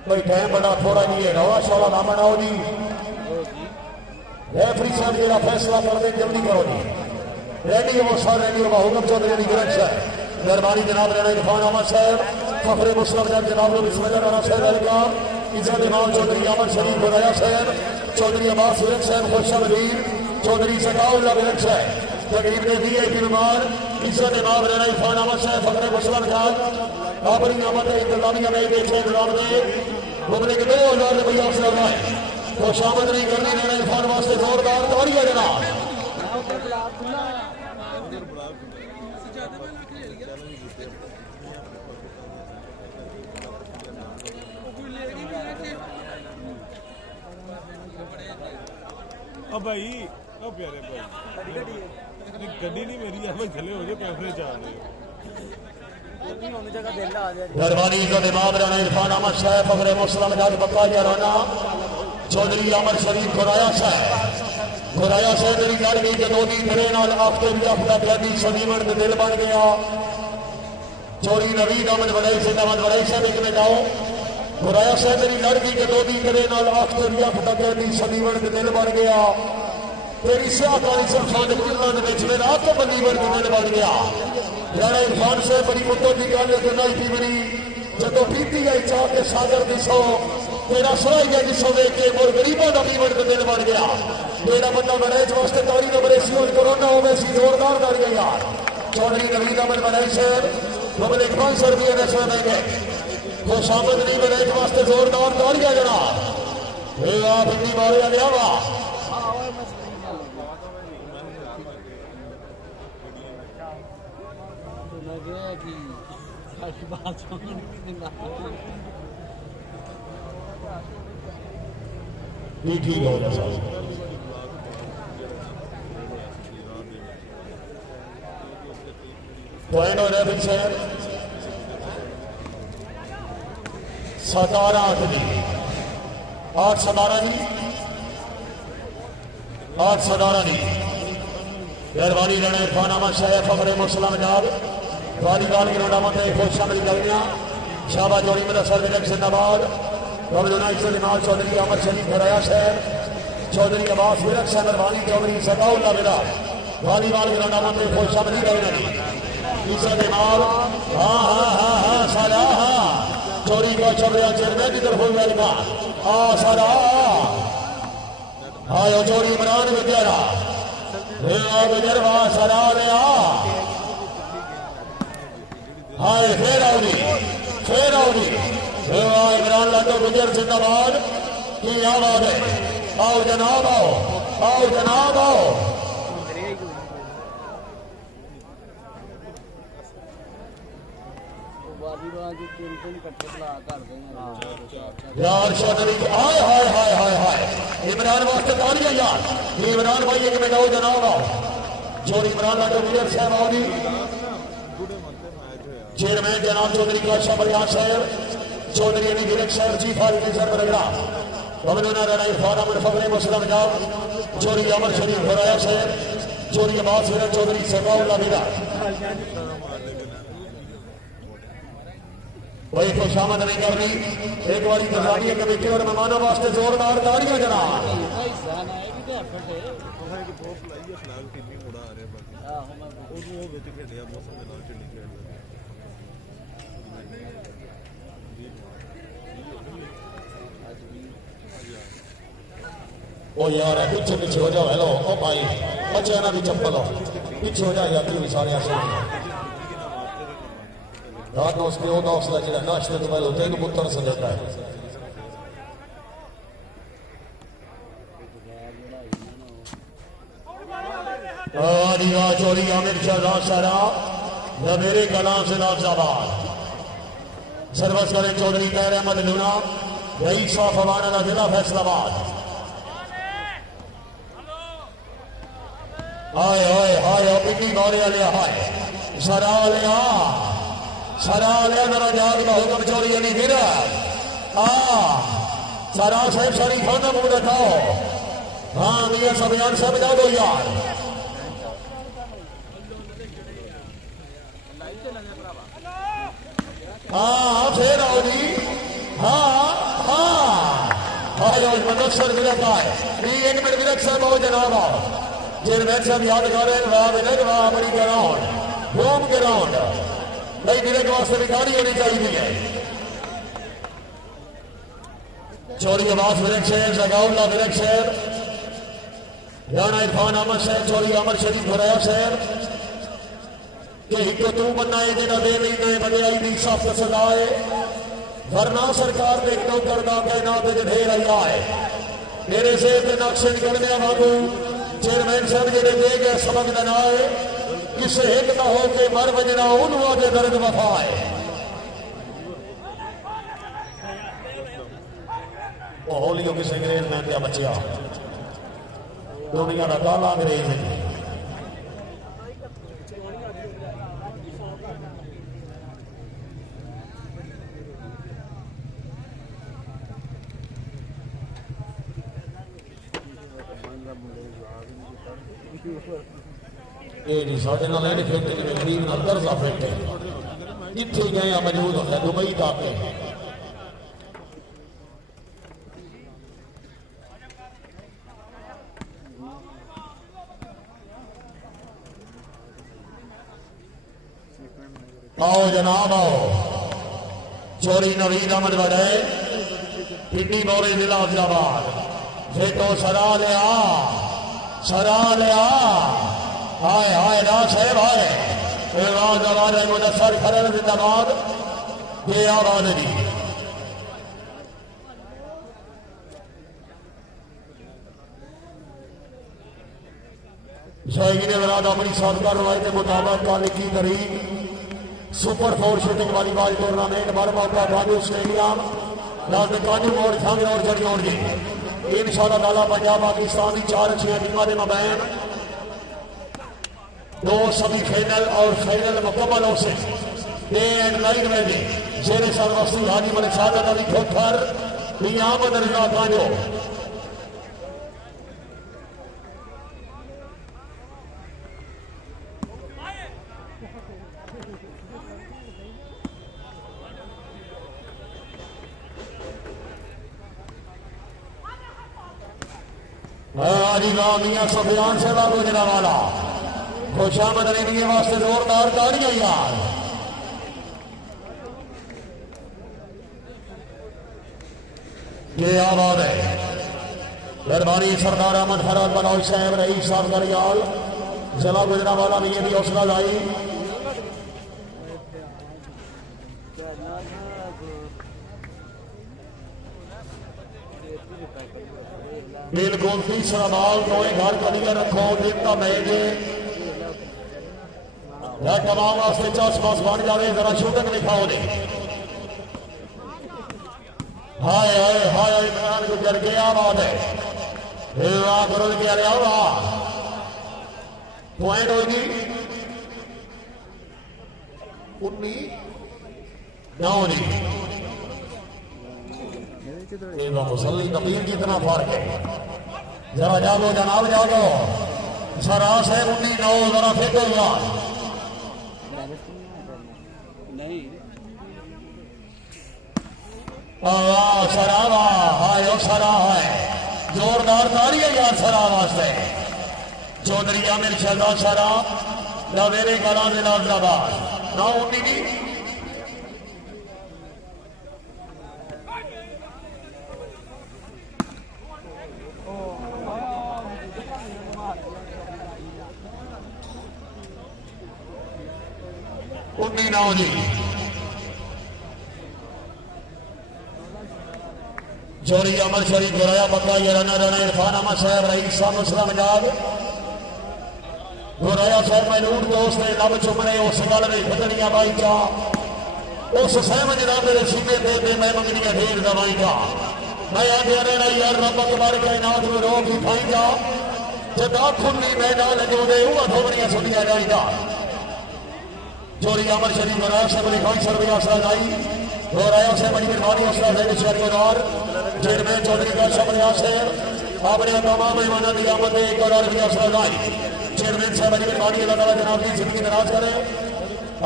कोई टाइम बड़ा थोड़ा नहीं है रवा शौला ना बनाओ जी रेफरी साहब जरा फैसला कर दे जल्दी करो जी रेडी हो सर रेडी हो हुक्म चौधरी की गिरफ्त है दरबारी जनाब राना इरफान अहमद साहब फखरे मुस्लिम जाग जनाब बिस्मिल्लाह राना साहब अलकाम इज्जत इमाम चौधरी आमिर शरीफ गुराया साहब चौधरी अब्बास विरक्ष साहब खुश आमदीद चौधरी सकाउल्ला विरक्ष है तकरीब ने VIP मेहमान इज्जत इमाम राना इरफान अहमद साहब फखरे मुस्लिम जाग अपनी आमद इंतजामिया में बेचे इंतजाम ने घूमने के 2000 रुपया से लगाए तो शामिल नहीं करनी राना इरफान वास्ते जोरदार तालियां जनाब। भाई प्यारे भाई गड्डी नहीं मेरी है थले हो जाए पैसे चाह रहे दरबारी इज्जत इमाम राना इरफान अहमद साहब फखरे मुस्लिम जाग बक्का राना चौधरी आमिर शरीफ गुराया साहब मेरी गल नहीं कि 2 दिन मेरे नाल आफ्ते विजाफता कैदी सदीवन के दिल बन गया चौधरी नवीद अहमद वड़ाई साहब एक मिनट आओ गुराया साहब मेरी गल नहीं कि 2 दिन मेरे नाल आफ्ते विजाफता कैदी सदीवन के दिल बन गया तेरी सियाकारी सरफान मेरा तो बलीवर के दिल बन गया राना इरफान साहब बड़ी मुद्दों की गल नहीं थी मेरी जो पीती गई चाह के सागर दिसो तेरा सराइया जिसो देख के मुर गरीबों का लीवर के दिल बन गया तेरा बंदा बड़े वास्ते तारी न बड़े सी कोरोना हो गए जोरदार तारियां यार चौधरी नवीद अहमद बड़ाई साहब मुबलिक 500 रुपये ने सौ देंगे खुश आमद नहीं बड़े वास्ते जोरदार तारियां जनाब आप इतनी बारे लिया वा ठीक हो जाए पॉइंट हो रहा है शहर 17 8 17 जी 8 17 जी मेहरबानी रहना इरफान अहमद शाह फखरे मुस्लिम जाब वालीबाल ग्राउंड में खुश शामिल करना शाबा जोड़ी मेरा सर विनक जिंदाबाद इमाम चौधरी अमर शरीफ खराया शहर चौधरी अब्बास विरक शाह मेहरबानी चौधरी सदाउल्ला विरा वालीबाल ग्राउंड में खुश शामिल करना इज्जत इमाम हाँ हाँ हाँ हाँ सारा हाँ चोरी का चौधरी चेयरमैन की तरफ वेलका आ सारा आयो चोरी इमरान विद्यारा सरा हाय फिर आओगी इमरान लाडो गुजर जिंदाबाद की आवाज है आओ जनाब आओ जनाब आओ यार चौधरी हाय हाय हाय हाय हाय इमरान वास्ते तालियां यार इमरान भाई एक मिनट आओ जनाब आओ जो इमरान लाडो गुजर साहब आओगी चेयरमैन जनाब चौधरी का बलियान शहर चौधरी अली गिरक शहर चीफ ऑफिसर बरगड़ा बबलूना राणा इरफान अहमद फखरे मुस्लिम जाब चोरी अमर शरीफ खराया शहर चोरी अब्बास विरक चौधरी सदाउल्ला विरा वही को शामिल नहीं कर रही एक बारी इंतजामिया कमेटी और मेहमानों वास्ते जोरदार तालियां जनाब ओ यार पीछे पीछे हो जाओ हेलो ओ भाई बच्चे ना भी चप्पल हो पीछे हो जाए यात्री सारे रात को उसके हौसला जो नाश्ते तो पहले होते हैं पुत्र से जाता है चोरी आमिर शाह सारा मेरे कलाम से नाफजाबाद सर्वस करें चौधरी तैर अहमद लूना रईस साफ हवाना जिला फैसलाबाद हाय हाय हाय पिंडी बारे वाले हाय सरा लिया मेरा जाग का हुक्म चोरी अली फिर सरा साहब सारी खाना मुंह रखाओ हाँ मियाँ सब यार सब जा दो यार हाँ फिर आओ जी हाँ मुदस्सर विरक आए एक मिनट विरक साहब आओ जनाब आओ चेयरमैन साहब याद कर रहे हैं वाह विरक वाह बड़ी ग्राउंड होम ग्राउंड भाई विरक वास्ते भी गाड़ी होनी चाहिए चोरी अब्बास विरक शहर सदाउल्ला विरक शहर राणा इरफान अहमद शहर चोरी अमर शरीफ खराया शहर कि एक तू बनना है जिन्हें दे महीने बने आई भी सख्त सजा है वरना सरकार ने नौकर का तैनात ढेर आया है मेरे से नक्शे निकलने वागू चेयरमैन साहब जी दे गए सबक देना है किसे हित ना हो के मर बजना उन्होंने दर्द वफा है होलियो किसी अंग्रेज ने क्या बचिया दुनिया का काला अंग्रेज है साढ़े नाल फिरते जिम्मे गरीब नाल कर्जा फिरते जिथे गए मौजूद होता दुबई का आओ जनाब आओ चोरी नवीद अहमद बड़े पिंडी मोरे जिला अफजाबाद फेटो सरा लिया हाय हाय ना साहब हाय मुदस्सर खरल जिंदाबाद ये आवाज जी शायरी बराद अपनी सादका रवायत के मुताबिक कल की तारीख सुपर 4 शूटिंग वॉलीबॉल टूर्नामेंट बरमौका बाजू स्टेडियम लाल कानू मोड़ खंग रोड जड़ियोड़ जी इंशाअल्लाह ताला पंजाब पाकिस्तान की 4 अच्छी टीमों के मबैन दो सेमीफाइनल और फाइनल मुकम्मल हो से डे एंड नाइट में भी शेर सरवस्ती हाजी मलिक सादत अली खोखर नियामत रिजा कांजो मियां सफियान से गुजरा वाला खुशामद लेने वास्ते जोरदार तालियां यार। ये आवाज है दरबारी सरदार अहमद फराज बनौज साहब रईस साहब गरियाल जिला गुजरा वाला में ये भी हौसला लाई। बिल्कुल तीसरा बाल नोए घर का निगर रखो देखता मैच तमाम वास्ते चौस बन जाए जरा शूटिंग दिखाओ दे। हाय हाय हाय इमरान गुजर गया बात है गुरुल के अरे पॉइंट होगी 19 मुसल्ली कबीर कितना फर्क है जरा जागो जनाब जागो सरा से 19-9 जरा फिट होगा सरावा हाय सरा है जोरदार तालियां यार सरा वास्ते चौधरी आमिर शहजाद सरा नवेरे कला जिला अहमदाबाद 9-19 जी जोरी अमर शरीफ गुराया बंदा ये राना राना इरफान अहमद साहब रईस साहब मुस्लिम आजाद गुराया साहब में लूट दोस्त ने लब चुमने उस गल में खतरियां बाई जा उस सहम जनाब मेरे सीने दे मैं मंगनियां ढेर दवाई जा मैं आगे रहना यार रब अकबर कायनात में रोक ही खाई जा जदा खुली मैदान लगे दे वो धोवनियां सुनिया जाई जा जोरी अमर शरीफ गुराया साहब लिखाई सरबिया सराई गुराया साहब बड़ी मेहरबानी असला है शहरीदार चेयरमैन चौधरी का शबरिया शेर अपने तमाम मेहमानों की आमद में एक और रुपया सराई चेयरमैन साहब बड़ी मेहरबानी अल्लाह ताला जनाब की जिंदगी दराज करे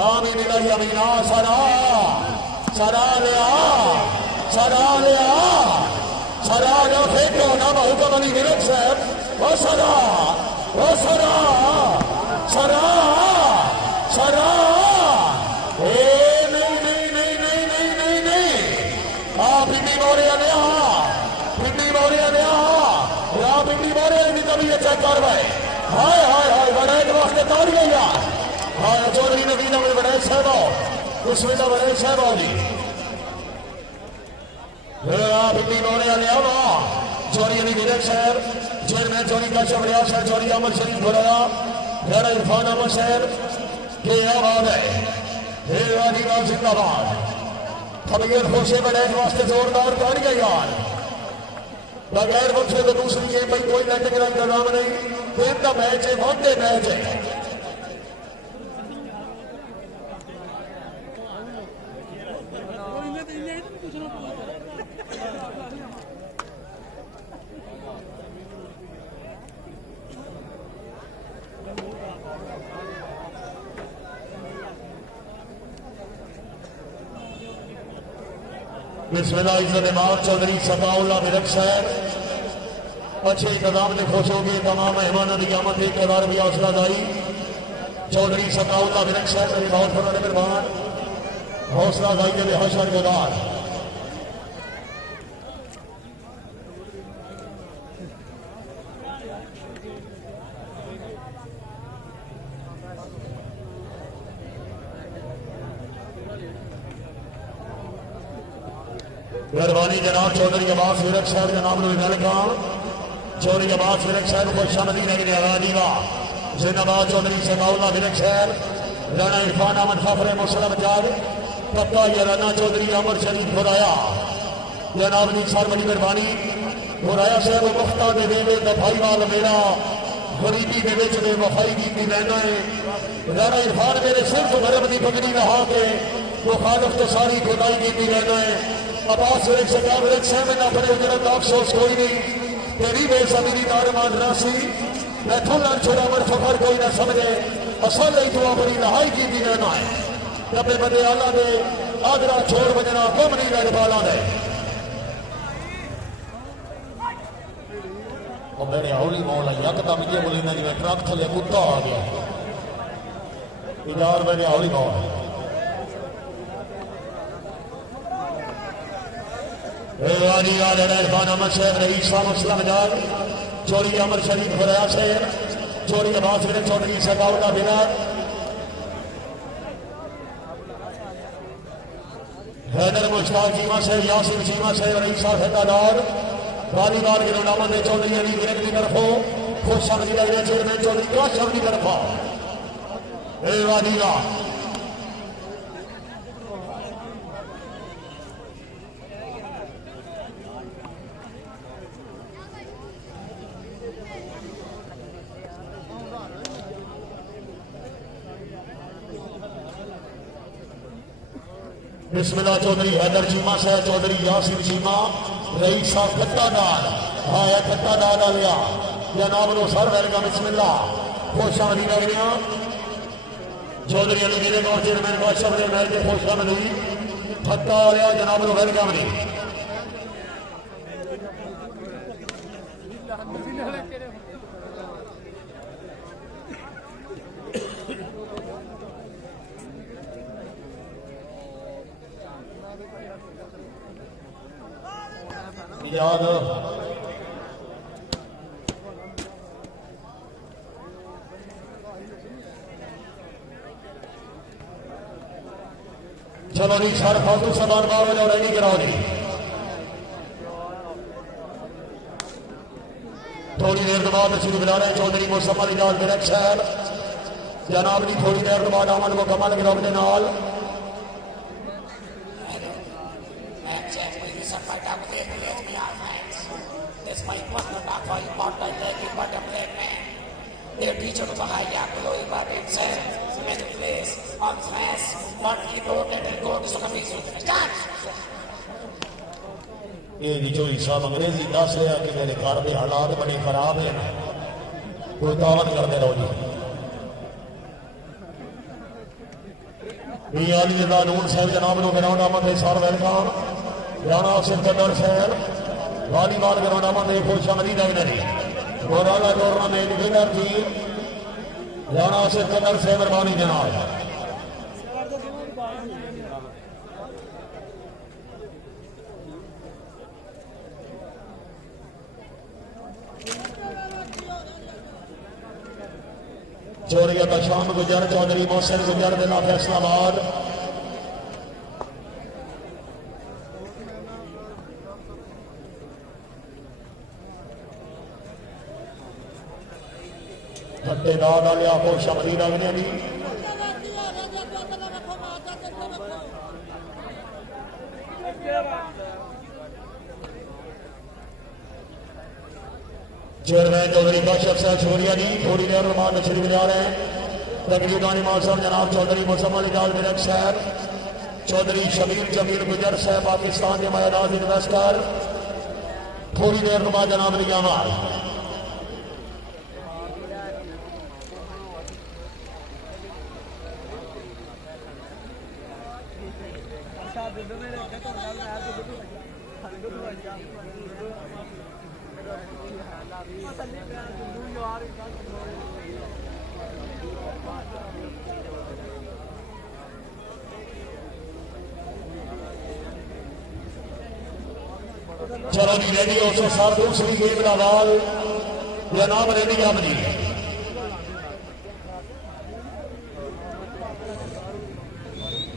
आमीन इलाही आमीन सरा सरा लिया सरा लिया सरा जो फेंको ना हुक्म अली विरक साहब वो सरा सरा सरा सरा चेक कर भाई हाय हाय हाय वड़ैच वास्ते तालियां यार हाय चौधरी नवीन अहमद वड़ैच साहब उस वेला वड़ैच साहब जी आप इतनी बोरे आने आओ चौधरी अली विरक साहब चेयरमैन चौधरी का शबरिया साहब चौधरी अहमद शरीफ गुराया राना इरफान अहमद साहब के आबाद है आदिवाल जिंदाबाद खबीर खुशे वड़ैच वास्ते जोरदार तालियां यार बगैर बख्शे तो दूसरी गेम भाई कोई लैंडिंग का इंतजाम नहीं गेम का मैच है वनडे मैच है बिस्मिल्लाह इज्जत इमाम चौधरी सदाउल्लाह विरक साहब अच्छे इंतजाम ने खुश हो गए तमाम मेहमानों की आमद एक हजार भी हौसला दाई चौधरी सदाउल्लाह विरक साहब मेरी बहुत बड़ा मेहमान हौसला दाई के लिए हशर गुजार मेहरबानी जनाब चौधरी अब्बास विरक साहब जनाब वेलकम चौधरी अब्बास विरक साहब खुश आमदीद है जिंदाबाद चौधरी सदाउल्लाह विरक साहब राना इरफान अहमद फखरे मुस्लिम आजाद पक्का ये राना चौधरी अमर शरीफ गुराया जनाब की सार बड़ी मेहरबानी गुराया साहब मुफ्ता दे दफाई वाल मेरा गरीबी के विच में वफाई की रहना है। राणा इरफान मेरे सिर्फ गरब की पगड़ी लहा के मुखालफ तो सारी खुदाई की रहना है। अब्बास वेख सका वेख सहमन अपने उजरत अफसोस कोई नहीं तेरी बेसबरी दारमान राशि मैं थोड़ा छोड़ा मर फखर कोई ना समझे असल नहीं तू अपनी लहाई की रहना है। अपने बंदे आला दे आदरा छोड़ बजना कम नहीं लड़ पाला दे और मेरे हौली मौला यकदम ये बोली ना जिवें ट्रक थले कुत्ता आ गया इजार मेरे हौली मौला वाली याद है इरफान अहमद शेख रईस साहब असलम जाग चोरी अमर शरीफ खुराया शेर चोरी अब्बास मेरे चौधरी सकाउटा बिरार हैदर मुश्ताक चीमा शेख यासिन चीमा शेख रईस साहब ठेकेदार वालीबाल के नामन ने चौधरी अली गिरक की तरफों खुश समझी लगे चेयरमैन चौधरी काशम की तरफा वालीबाल बिस्मिल्लाह चौधरी हैदर चीमा साहब चौधरी यासिन चीमा रईस साहब खट्टादार हाँ खट्टादार आ गया जनाब नो सर वेलकम बिस्मिल्लाह खुशामदी लग गया चौधरी अली गिरे गौर चेयरमैन बादशाह ने महल के खुशामदी खट्टा आ गया जनाब नो वेलकम नहीं याद चलो जी सारे फालतू सामान बाहर और रेडी कराओ जी थोड़ी देर के बाद शुरू करा रहे हैं चौधरी मौसम अली लाल बिरक साहब जनाब जी थोड़ी देर के बाद अमन मुकम्मल गिराव के नाल Their teacher was a high Yakolo about himself. Made the place on fast. One he wrote and then go to some amazing. Start! ये निचोई साहब अंग्रेजी दस रहा कि मेरे घर के हालात बड़े खराब हैं कोई दावत करते रहो जी अली नून साहब जनाब नो ग्राउंड आमद सार वेलकम राणा सिकंदर साहब वालीबाल ग्राउंड आमद खुशामदी लगने गोराला tournament winner team Rana Sikandar से मेहरबानी जनाब चोरिया का शाम गुजर चौधरी मोहसिन गुजर जिला फैसलाबाद ठट्टेदार वाले आपको शमरी लगने भी चेयरमैन चौधरी काशफ साहब शुक्रिया जी थोड़ी देर बाद शुरू जा रहे हैं तकरीर दानी मौसम जनाब चौधरी मौसम अली लाल बिरक साहब चौधरी शबीर जमीर गुजर साहब पाकिस्तान के मैदान इन्वेस्टर थोड़ी देर बाद जनाब निजामाल चलो जी रेडी हो तो सर दूसरी गेम का बाल जनाब रेडी अपनी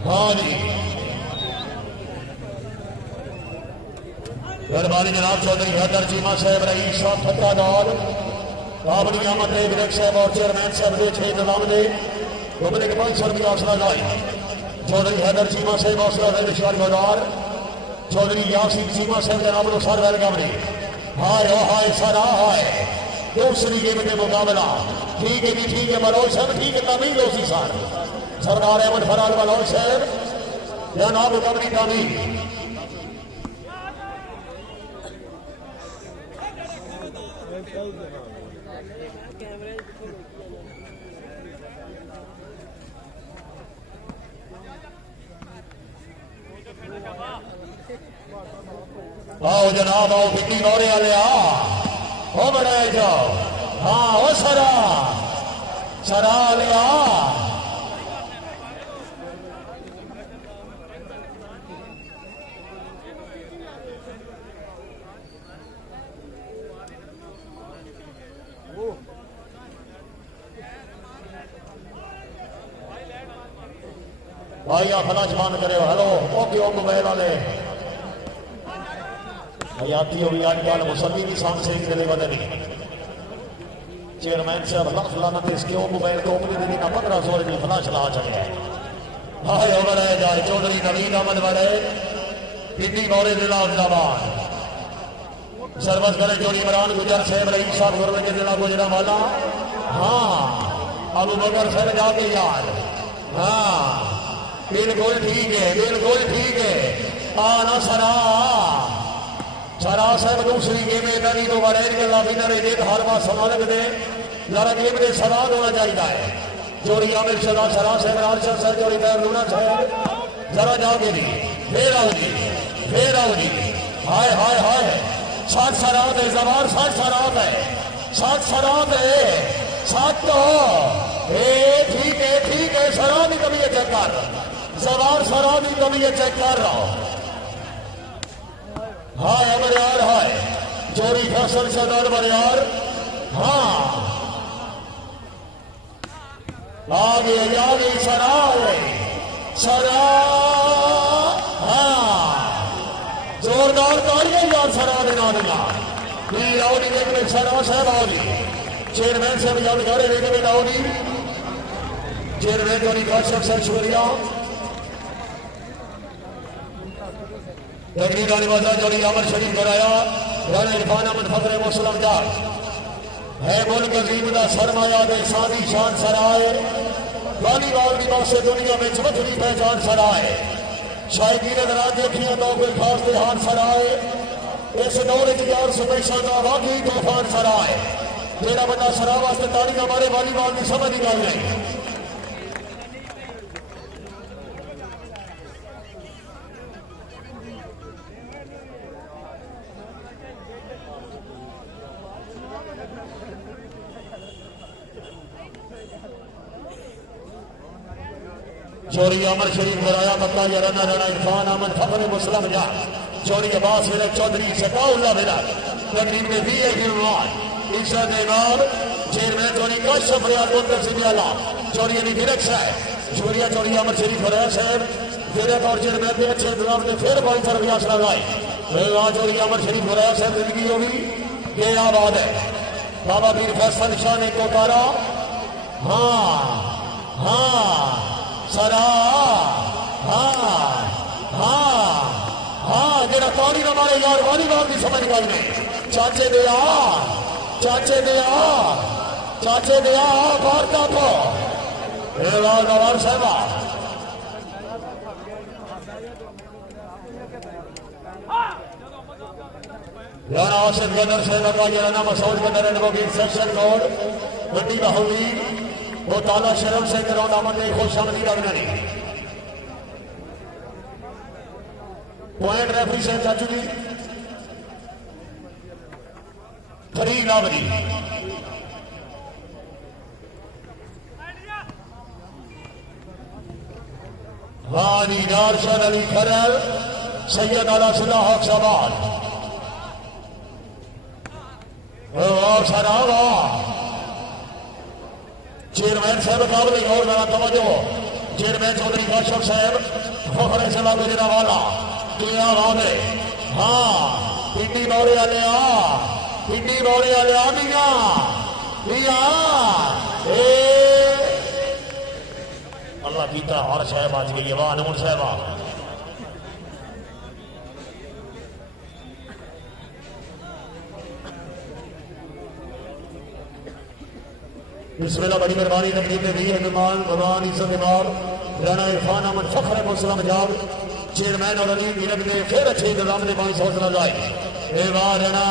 हाँ जी मेहरबानी जनाब चौधरी हैदर चीमा साहब रईस साहब ठट्टादार अपनी आमद विरक साहब और चेयरमैन साहब के 6 निजाम ने घूमने के 500 रुपया हौसला लाई चौधरी हैदर चीमा साहब हौसला रिश्वतदार चौधरी यासीन चीमा साहब जनाब सर वेलकम ने हाय ओ हाय सर हाय दूसरी गेम के मुकाबला ठीक है जी ठीक है मनोज साहब ठीक है तमीज दोषी सर सरदार अहमद फराल मनोज साहब या नाम मुकाबली तमीज आओ जनाब आओ बिट्टी दौरे वाले हो बनाए जाओ हाँ ओ सरा सरा लिया भाई आप फलाजमान करे हेलो ओके ओ मोबाइल वाले हयाती होगी आजकल मुसल्ली भी शाम से दिले बदली चेयरमैन साहब अल्लाह फलाना इसके मोबाइल को अपने दिन का 1500 रुपये फला चला चले हाय ओवर है जाए चौधरी नवीन अहमद वाले पिंडी मौरे जिला अहमदाबाद सर्वस करे जोड़ी इमरान गुजर साहब रईस साहब गुरवे के जिला गुजरांवाला हाँ अबू बकर साहब जाके यार हाँ बिल्कुल ठीक है आना सरा सरा साहब दूसरी गेम नरी तो बड़े विनर देख हर बार समालक दे जरा गेम के सवाल होना चाहिए है जोड़ी आमिर सदा सरा साहब राजसर सर जोड़ी पैर लूना साहब जरा जाओगे जी फिर आओ जी हाय हाय हाय सात सरात है जबार सात सरात है सात तो ठीक है सरा भी कभी ये चेक कर जबार सरा भी कभी ये चेक कर रहा हूं हाय अमर यार हाय जोड़ी फसल सदर बरियार हाँ आगे सरा हाँ जोरदार तालियां यार सरा देना आओगी देखने सरा साहब आओगी चेयरमैन साहब याद करे देखने आओगी चेयरमैन जोड़ी फसल से शुक्रिया तकरीर वाली जोड़ी अमर शरीफ कराया राणा इरफान अहमद फखरे मुस्लिम जाग है मुल्क अजीम का सरमाया दे सादी शान सराय वॉलीबॉल की बात से दुनिया में चमकती पहचान सराय शायकीन राज देखिए तो कोई खास ध्यान सराय इस दौरे की यार स्पेशल का वाकई तूफान सराय जेड़ा बंदा सरा वास्ते ताड़ी हमारे वॉलीबॉल की समझ ही नहीं चोरी अमर शरीफ कराया बता राना राणा इरफान अहमद फखरे मुस्लिम जा चोरी अब्बास मेरे चौधरी शकाउल्ला मेरा तकरीब में भी है इशरत इमाम चेयरमैन चोरी काशफ रियाद मुंतसिब आला चोरी अली फिरक है चोरिया चोरी अमर शरीफ कराया साहब फिरक और चेयरमैन के अच्छे इंतजाम ने फिर कोई तरफ आस लगाई चोरी अमर शरीफ कराया साहब जिंदगी होगी ये आबाद है बाबा पीर फैसल शाह ने को तारा हाँ सरा हाँ जेड़ा ताड़ी हमारे यार वॉलीबॉल की समझ गई ने चाचे दे वार्ता को गवार साहबा यार आसिफ गदर साहब का जरा नाम मसऊद गदर एडवोकेट सेक्शन कोड गड्डी बाहुली वो ताला शर्म से करौंदा मंदे खुश आमदी लगने पॉइंट रेफरी से चाचू जी फरीक नावरी वानी नारशन अली खरल सैयद अला सुल्लाह हक सवाल और सरावा चेयरमैन साहब काबली और मेरा तवज्जो चेयरमैन चौधरी काशफ साहब फखरे सला गुजरांवाला क्या बात है हाँ पिंडी मौरे वाले आ मियां अल्लाह कीता और साहब आज गई वाह नूर साहबा इस वेला बड़ी मेहरबानी तकलीफ में भी है मेहमान भगवान इज्जत इमाम राणा इरफान अहमद फखर मुस्लिम जाब चेयरमैन और अली मीरक ने फिर अच्छे इंतजाम ने 500 हौसला जाए वाह राणा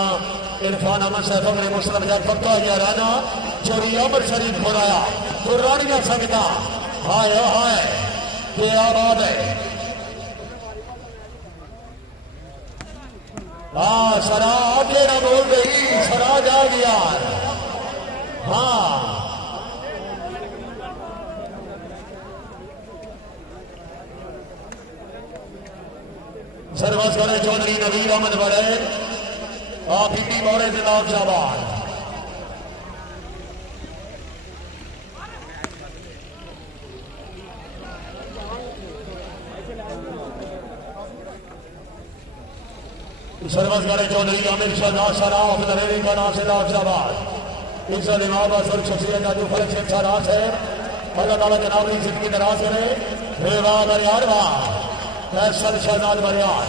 इरफान अहमद साहब फखर मुस्लिम जाब पक्का या राणा चोरी अमर शरीफ खोलाया तो रानिया संगता हाय हाय क्या बात है। हाँ सरा आगे ना बोल गई सरा जा गया। हाँ सरवस करे चौधरी नवीर अहमद बड़े आप पीटी मोरे जिला शाबाश। सरवस करे चौधरी आमिर शाह शराफ नरेरी का नाम से शाबाश। इस इमाम असर शख्सियत का जो फर्क से अच्छा रास है अल्लाह ताला जनाब की जिंदगी दराज करे। वाह बरियार वाह फैसल शहजाद बरियार।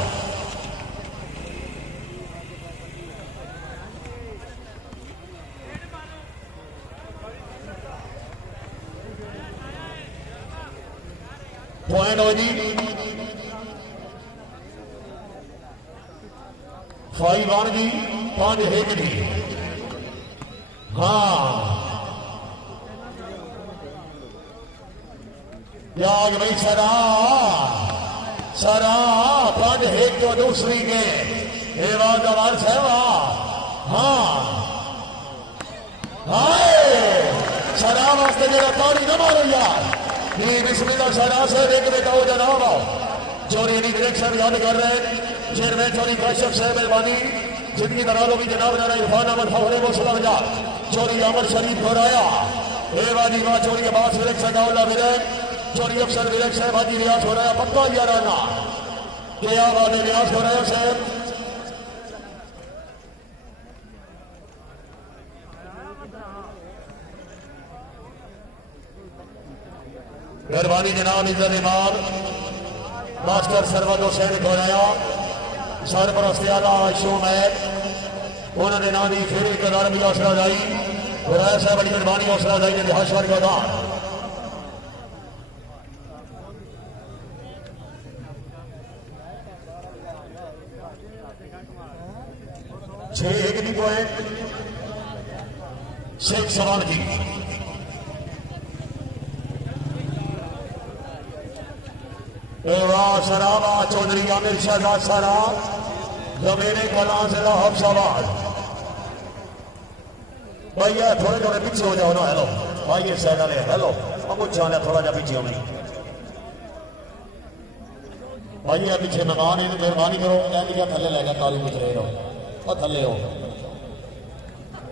पॉइंट हो जी 5 ऑन जी 5 हिट जी। हाँ याग भाई सरा सरा 5 हिट तो दूसरी के गवार सहवा। हाँ हाय सरा वास्ते जरा ताली न मारो यार ये बिस्मिल्लाह सरा से एक बेटा हो जनाब चोरी डायरेक्शन याद कर रहे हैं चेयरमैन चोरी काशिफ साहब मेहरबानी जिनकी दरालों भी जनाब राणा इरफान अहमद फखरे मुस्लिम जाब चोरी अमर शरीफ घोराया वाजी वाह चोरी के बाद विवेक सगाउल्ला विवेक चोरी अफसर विवेक साहब हाजी रियाज हो रहा पक्का याराना क्या बात है रियाज हो रहा साहब। मेहरबानी जनाब इज्जत इमाम मास्टर सरवत हुसैन घोराया सरपरस्त आला शो मैच उन्होंने ना दी फिर एक हजार भी हौसला दाई घोराया साहब बड़ी मेहरबानी हौसला दाई ने हशवर का दार 6-1 की पॉइंट 6 सवाल की शराबा चौधरी आमिर शहजाद सरा जमीने कला से हफ्साबाद भैया थोड़े थोड़े पीछे हो जाओ ना। हेलो भाई सैन वाले हेलो हम जाने थोड़ा जा पीछे हमें भाई पीछे मेहमान है मेहरबानी करो क्या थले लेगा ताली कुछ रहे रहो और थले हो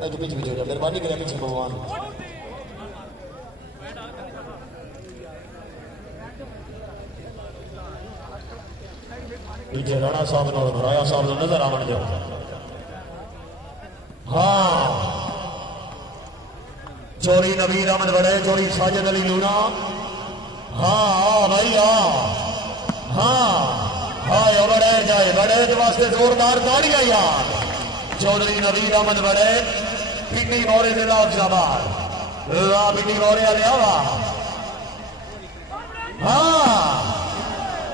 पीछे पीछे हो जाओ मेहरबानी करें पीछे मेहमान। पीछे राणा साहब ने राया साहब ने नजर आवन दो। हाँ चोरी नवीर अहमद बड़े चोरी साजिद अली लूना। हाँ भाई हाँ हाँ बड़े जाए बड़े वास्ते जोरदार तालियां यार चौधरी नवीर अहमद बड़े पिंडी मोरे जिला शाबाश पिंडी मोरे लिया हाँ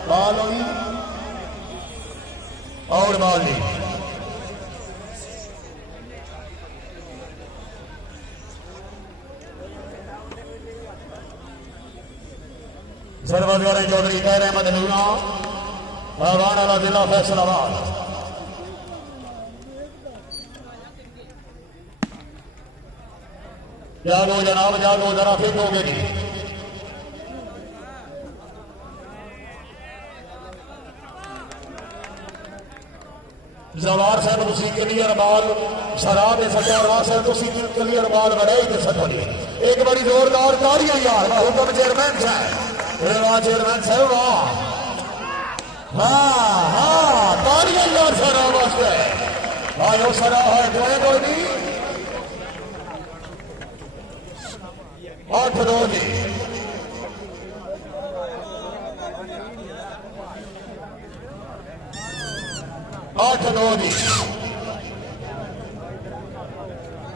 बाल हुई और बाल ली सरवत वाले चौधरी खैर अहमद लूना आवान वाला जिला फैसलाबाद। जागो जनाब जागो जरा फिर होगे जवार साहब तुसी क्लियर बाल शराब सटा रास है तुसी क्लियर बाल बड़े सटोली एक बड़ी जोरदार तालियां यार हुक्म चेयरमैन साहब चेयरमैन साहब वाह हाँ हाँ तालियां यार सरा वास्ते आयो सरा है कोई नहीं 8-2 जी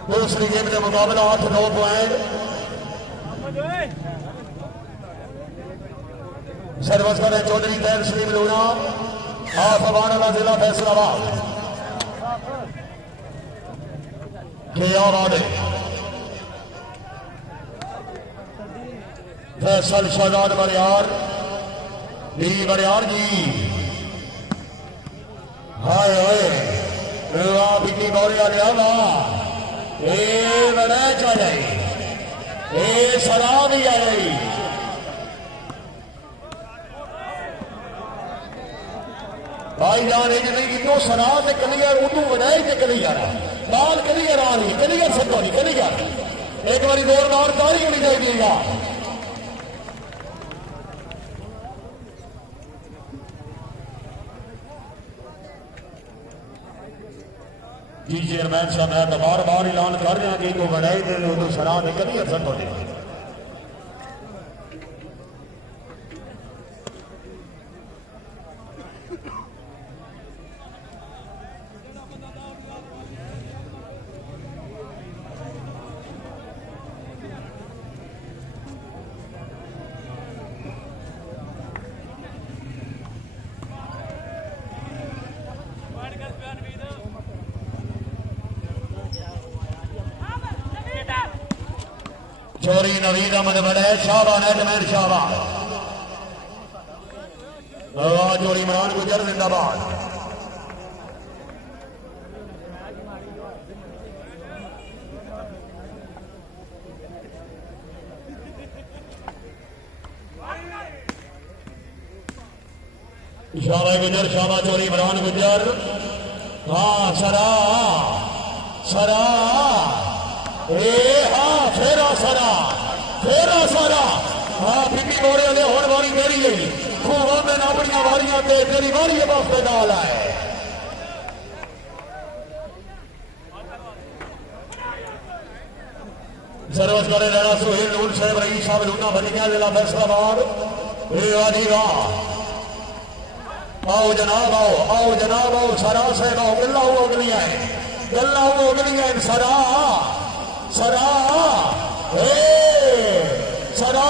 दूसरी गेम का मुकाबला 8-9 पॉइंट सर्विस करें चौधरी तैर श्री लूना आप हमारा जिला फैसलाबाद क्या बात है फैसल शहजाद बरियार डी बरियार जी हाय हाय बिकी गौरिया लिया बड़ा आ जाए ये शराब ही आ गई भाई जान ये नहीं तो शराब से क्लियर उदू बनाई से क्लियर बाल क्लियर आ रही क्लियर सत्तो नहीं क्लियर एक बार जोरदार तारी होनी चाहिए यार जी चेयरमैन साहब मैं तो बार बार ऐलान कर रहा कि को बनाई दे उदू शराब से क्लियर सत्तो नहीं चोरी नवीद अहमद बड़े शाहबान नेटमैन शाहबान चोरी इमरान गुजर जिंदाबाद शाहबान गुजर शाहबान चोरी इमरान गुजर हाँ सरा सरा हाँ फेरा सारा हाँ बिकी बोरे ले होने वाली मेरी गई खूब में अपनी वारियां ते तेरी वारी वास्ते डाल आए सर्वस करे रहना सुहेल नूर साहब रईस साहब लूना भरिया जिला फैसलाबाद आओ जनाब आओ सरा साहब आओ गल्ला हुआ अगलियां सरा सरा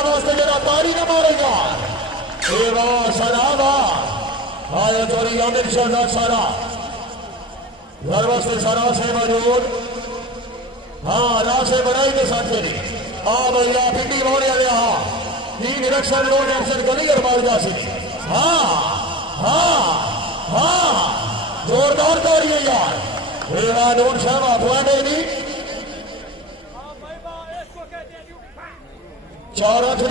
वास्ते जरा तारी न मारेगा सरा आया चोरी आमिर शहजाद सारा घर वास्ते सरा से मौजूद हाँ राशे बनाई के साथ आ भैया पिंडी मोड़े निरक्षर रोड एक्शन गली और मार जा सी हाँ जोरदार तारी है यार नूर साहब आप नहीं 4-8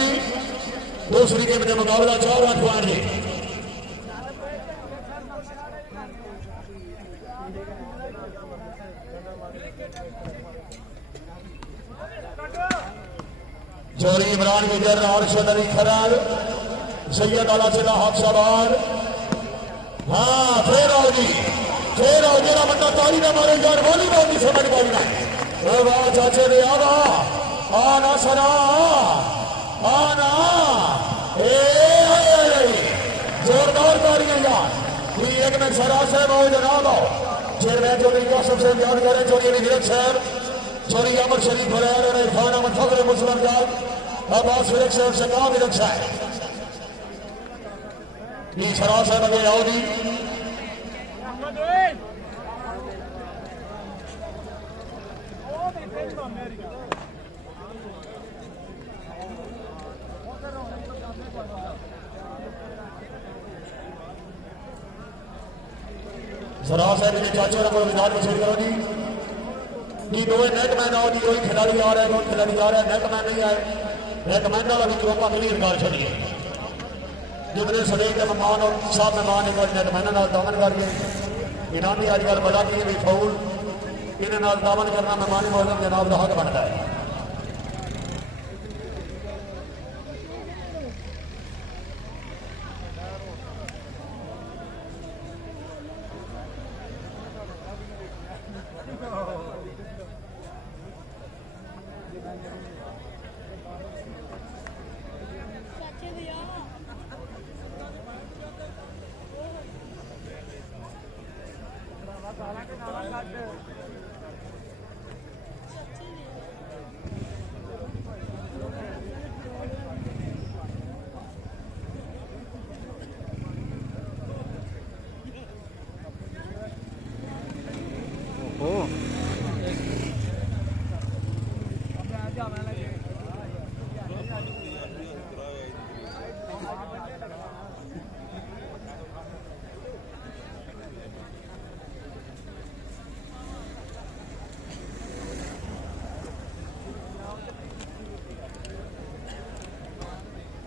दूसरी गेम का मुकाबला 4-8 पॉइंट है चोरी इमरान गुजर अरशद अली खरार सैयद आला जिला हाफसाबाद हाँ फिर आओ जरा बंदा ताली ना मारे यार वॉलीबॉल की समझ पाई ना चाचे ने आना सरा आना जोरदार तालियां यार एक मिनट सरा साहब आओ जनाब आओ चेयरमैन चौधरी का सबसे याद करें चौधरी विरक साहब चौधरी अमर शरीफ फरैर और खान अहमद फखर मुस्लिम जाग अब्बास विरक साहब शकाम विरक साहब सरा साहब अगे आओ जी सरा साहब के चाचा को मैदान में छेड़ करो जी दो नेटमैन आओ जी कोई खिलाड़ी आ रहा है कोई खिलाड़ी आ रहा है नेटमैन नहीं आए नेटमैन वाला भी चौका क्लियर कर छोड़िए जितने सदैव के मेहमान और साहब मेहमान एक नेटमैन दामन करके इनामी अजकल बड़ा की भी फौल इन्हें दामन करना मेहमानी मौजूद जनाब का हक बनता है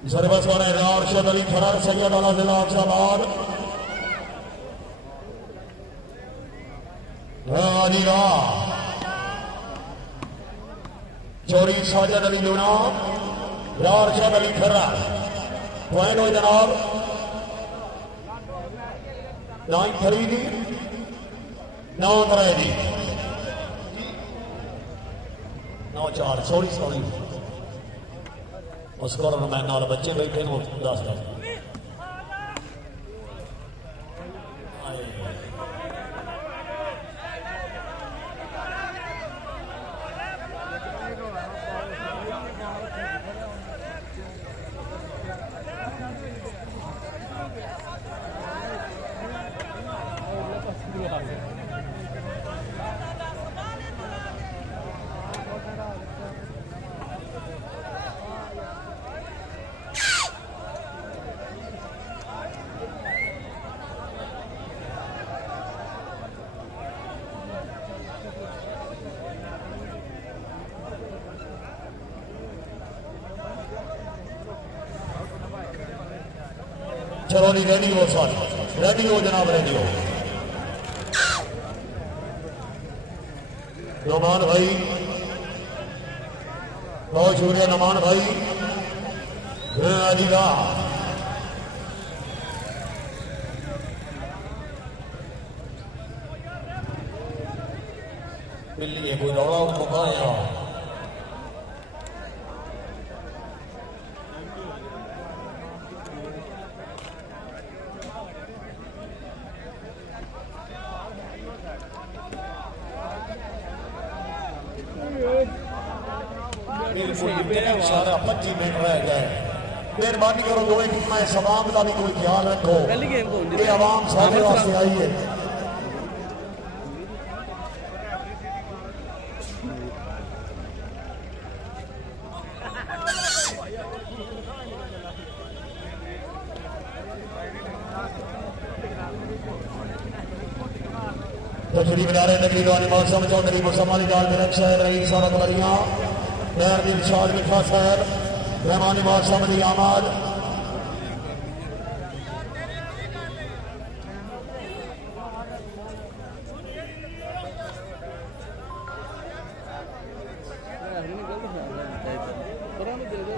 सर्वस वाले राशद अली खरार सैयद अला जिला अफजाबाद अलीगा चोरी साजद अली लूना राशद अली खरार पॉइंट हो जनाब 9-3 दी 9-3 दी 9-4 सॉरी उस कारण मैं नाल बच्चे बैठे को दस चलो नहीं रेडी हो सॉरी रेडी हो जनाब रेडी हो नमान भाई बहुत शुक्रिया नमान भाई अलीगा बिल्ली है कोई रौला मुकाया सारा 25 मिनट रह गए मेहरबानी करो दो एक मैं सवाम का भी कोई ख्याल रखो ये आवाम सारे वास्ते आई है तशरीफ बिलारे नबी वाले मौसम चौधरी मुसम्माली दाल मेरठ शहर रही सारा बरिया नहर दी विशाल मिठा शहर रहमानी मौसम दी आमाद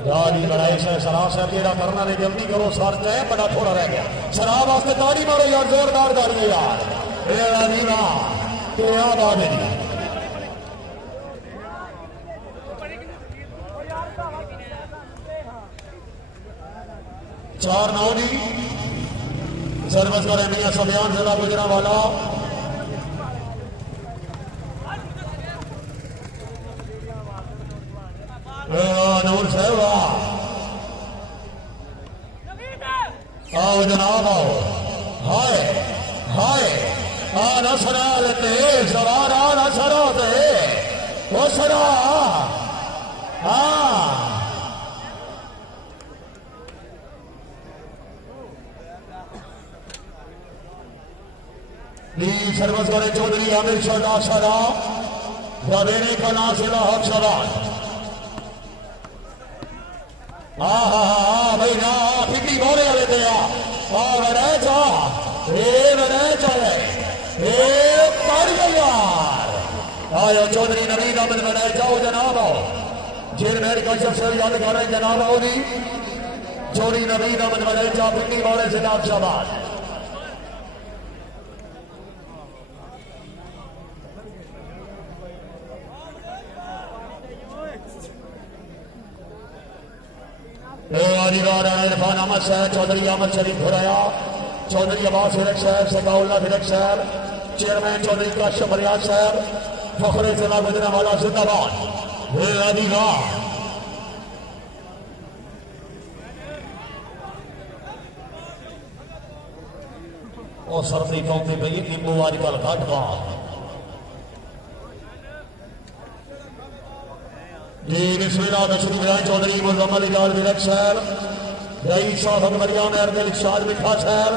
दादी बड़ाई से शराब साहब जेड़ा करना ने जल्दी करो सर चाहे बड़ा थोड़ा रह गया शराब वास्ते ताड़ी मारो यार जोरदार ताड़ी यार मेरा नीला क्या बात है चार नौनी सर्वस करे मियां सबियान जिला गुजरांवाला नूर साहब आओ जनाब आओ हाय हाय आना सरा लेते सवार आना सरा दे वो सरा हाँ सर्वस वाले चौधरी आमिर शाह शरा रवेरे का नासिला हक शराज भाई ना पिटी बोले वाले दिया यार आयो चौधरी नवीन अहमद बनाए जाओ जनाब आओ जेल मेडिकल से याद कर रहे जनाब आओ जी चौधरी नवीन अहमद बनाए जाओ पिटी बोले से शाबाश इरफान अहमद साहब चौधरी अहमद शरीफ घुराया चौधरी अब्बास हिरक साहब सकाउल्ला हिरक साहब चेयरमैन चौधरी काशिफ रियाज साहब फखरे जिला गुजरांवाला जिंदाबाद और सर्दी कौमी पई नींबू अजकल घट गा जी बिस्मिल्लाह दशरी विराय चौधरी मुजम्मल इजाज विरक साहब रईस साहब मरियाम अरदल शाद मिठा साहब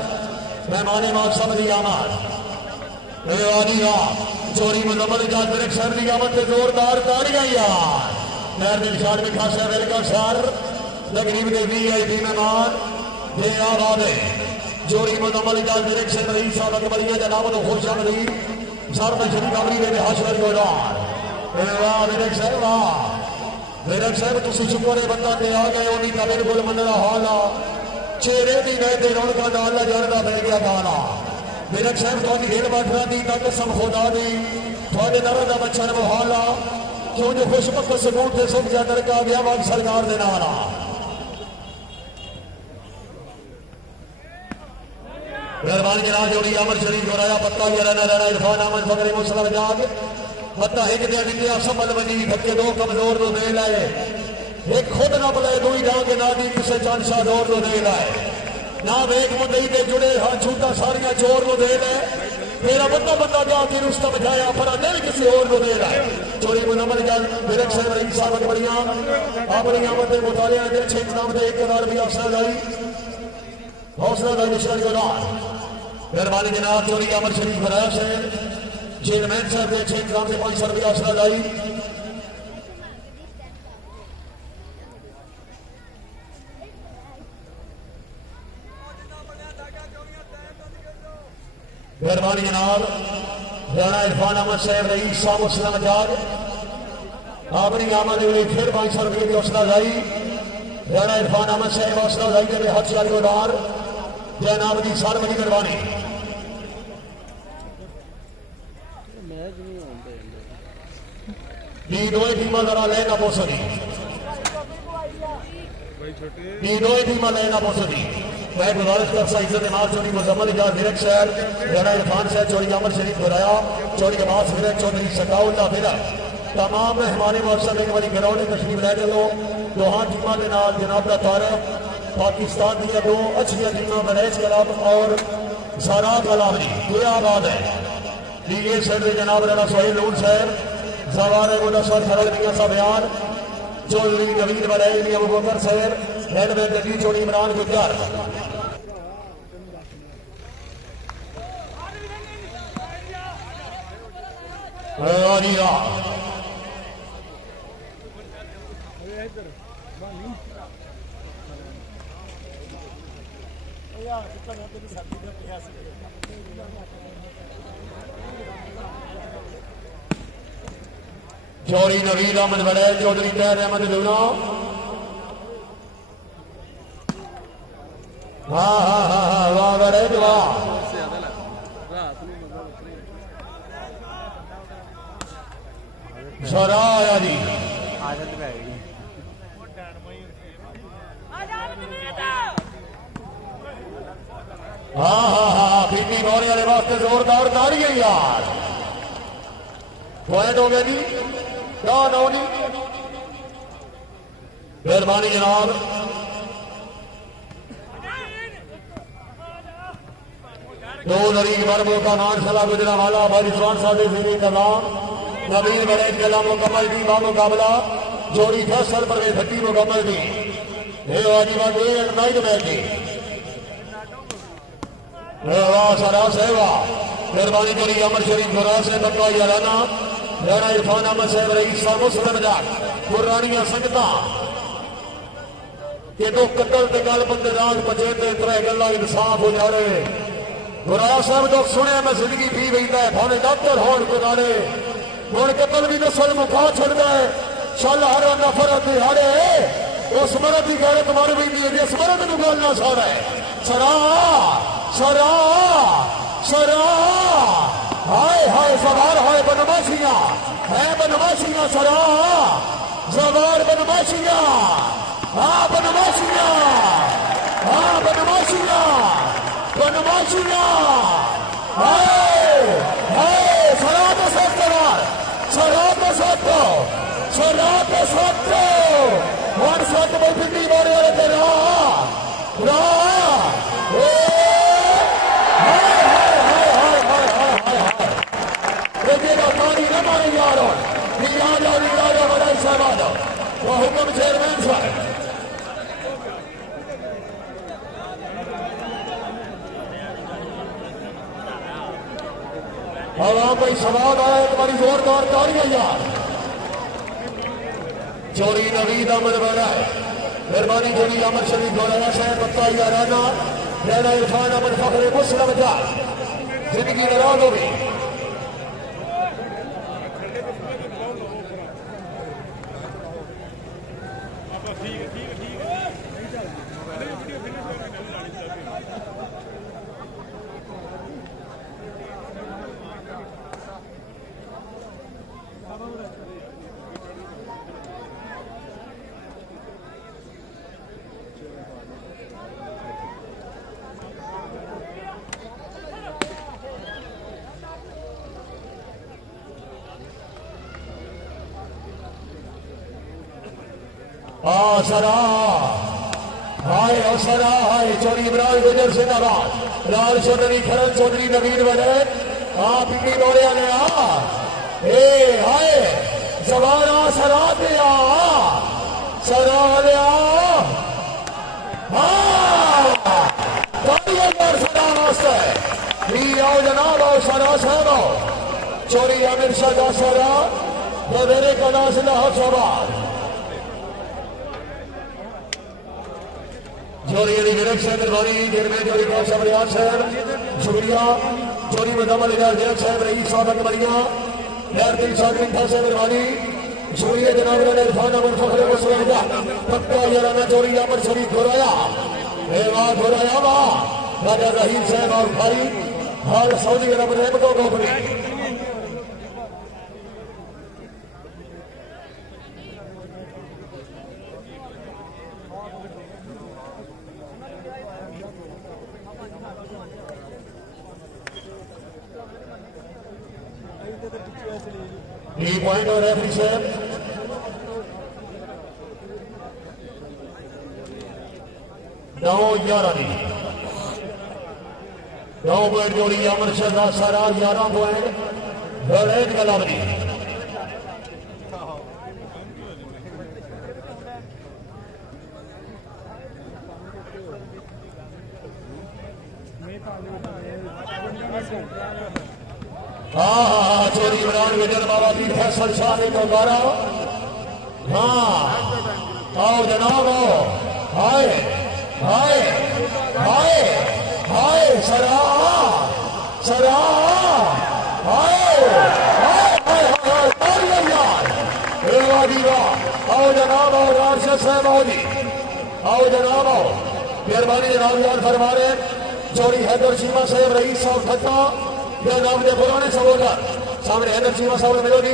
मेहमान मौसम दी आमद चोरी मुजम्मल इजाज विरक साहब की आमद से जोरदार ताड़ियां यार अरदल शाद मिठा साहब वेलकम सर तकरीब के VIP मेहमान जे आवाज़ जोड़ी मुकम्मल इजाज़त डायरेक्शन रईस साहब अकबरिया जनाब तो खुश आमदीद सर में शरीक अमरी में हाशर गोदार वाह डायरेक्शन वाह डायरेक्शन तुसी शुक्र है बंदा ते आ गए उन्हीं का बिल्कुल मन रहा हाल चेहरे की गए थे रौनक नाल जानता पै गया गाना डायरेक्शन थोड़ी खेल बाठरा दी ना कसम खुदा दी थोड़े नर का बच्चा मुहाला क्यों जो खुशबक सकून थे सुख जाकर का गया बाग सरकार दे नाला मेहरबानी जनाब जोड़ी अमर शरीफ को राजा पत्ता रहना रहना इरफान अहमद फकरे मुसलम जाग पत्ता एक दिया निकलिया संभल बनी धक्के दो कमजोर तो दे लाए एक खुद ना बुलाए दो ही डांगे ना दी किसे चांद शाह दौर तो दे लाए ना वेग मुंडई के जुड़े हाँ छूटा सारिया चोर को दे लाए मेरा बंदा बंदा जाके रुस्ता बजाया पर नहीं किसी और को दे लाए चोरी मुनमल जान डायरेक्शन रईस साहब अकबरिया अपनी आमद मुतालिया के छह नाम दे एक हजार भी हौसला मिश्रण गोदार मेहरबानी जनाब चोरी अमर शरीफ बनाया शहर चेयरमैन साहब के 6 ग्राम से 500 रुपया हौसला लाई मेहरबानी जनाब राणा इरफान अहमद साहब रईस साहब हौसला मजाज अपनी आमद फिर 500 रुपये की हौसला लाई राणा इरफान अहमद साहब हौसला लाई के हथ चाल गोदार जनाब की सार बड़ी मेहरबानी दो टीम जरा लेना पहुंची दो टीम लेना पहुंची मैं गुजारिश कर सकता इज्जत चोरी मुजम्मल इजाज विरक शहर राणा इरफान साहब चोरी अमर शरीफ घुराया चोरी के बाद फिर चौधरी सकाउल्ला फिर तमाम मेहमान मौसम एक बार ग्राउंड में तशरीफ लै चलो दोहां टीमों के नाल जनाब का तारफ पाकिस्तान की दो अच्छी टीम बरेज क्लब और सारा कलामी क्या बात है लीगे सर जनाब राणा सोहेल लून साहब सवार मुदस्सर सरल मियां सा बयान चौधरी नवीन बड़े अबू बकर साहब हेडमैन गली चोरी इमरान गुजर चौरी नवीन अहमद बड़े चौधरी तैर अहमद लूना हाँ हाँ हाँ हाँ वाह बड़े वाह सरा आया जी हाँ हाँ हाँ पीपी गौरे वाले वास्ते जोरदार ताड़ी है यार पॉइंट हो गया जी मेहरबानी जनाब दो तरीक वर्गों का मानसला गुजरा वाला भाई रिजवान साहब का नाम नवीन बड़े कला मुकम्मल दी बा मुकाबला जोड़ी फैसल पर घटी मुकम्मल दी नाइट मैच दी सारा सेवा मेहरबानी करी अमर शरीफ गुरा से बक्का याराना राणा इरफान अहमद साहब रईस साहब मुस्लिम जाट पुरानिया संगत के दो कतल के गल बंदे राज बचे थे त्रै गल्ला इंसाफ हो जा रहे गुरा साहब तो सुने मैं जिंदगी पी बहता है भावे डॉक्टर होने को नाले हूं कतल भी नस्ल मुखा छड़ता है चल हर नफरत हारे उस मरद की गैरत मर भी है जिस मरद को गलना सारा है सरा सरा सरा हाय हाय सवार हाय बनवासियां है बनवासियां सरा सवार बनवासियां हाँ बनवासियां हाँ बनवासियां बनवासियां हाय हाय सरा तो सत्तर सरा तो सत्तर वन सत्त पिंडी मारे वाले तेरा पानी न मारे यार हुक्म चेयरमैन साहब हवा कोई सवाल आया एक बारी जोरदार तालियां यार चोरी नवीद अहमद बड़ा है मेहरबानी जोड़ी अमर शरीफ दोराया साहब पक्का या राना रैना इरफान अमर फखरे मुस्लिम जिंदगी नाराज हो गई। सरा हाय असरा हाय चौधरी इमरान गुजर जिंदाबाद लाल चौधरी खरन चौधरी नवीन बने आप इतनी दौड़िया ने ए हाय जवाना सरा दिया सरा लिया सरा वास्ते आओ जनाब आओ सरा साहब आओ चौधरी आमिर शाह का सरा बधेरे का नाजिला हफ्साबाद जोरी अली विरक साहब मेहरबानी निर्मे जोरी का शबरियात साहब शुक्रिया जोरी मुदम्मल इलाज विरक साहब रईस साहब अकबरिया लहर दिल साहब मिठा साहब मेहरबानी शुक्रिया जनाब इरफान अमर फखरे मुस्लिम पक्का याराना जोरी अमर शरीफ घोराया घोराया वाह राजा रहीम साहब और भाई हाल सऊदी अरब रहमतों को अपनी पॉइंट और रेफरी साहब 9-11 9 पॉइंट जोड़ी अमर शाह सारा 11 पॉइंट गणेश गलावली हाँ चोरी इमरान गुजर बाबा की फैसल शाह ने दोबारा हाँ आओ जनाब आओ हाय हाय हाय हाय सरा सरा हाय हाय हाय आओ जनाब आओ राशिद साहब आओ जी आओ जनाब आओ मेहरबानी जनाब यार फरमा रहे चोरी हैदर सीमा साहब रईस साहब ठट्टा नाम के पुराने सपोर्टर सामने हैदर सीमा साहब मिलोगी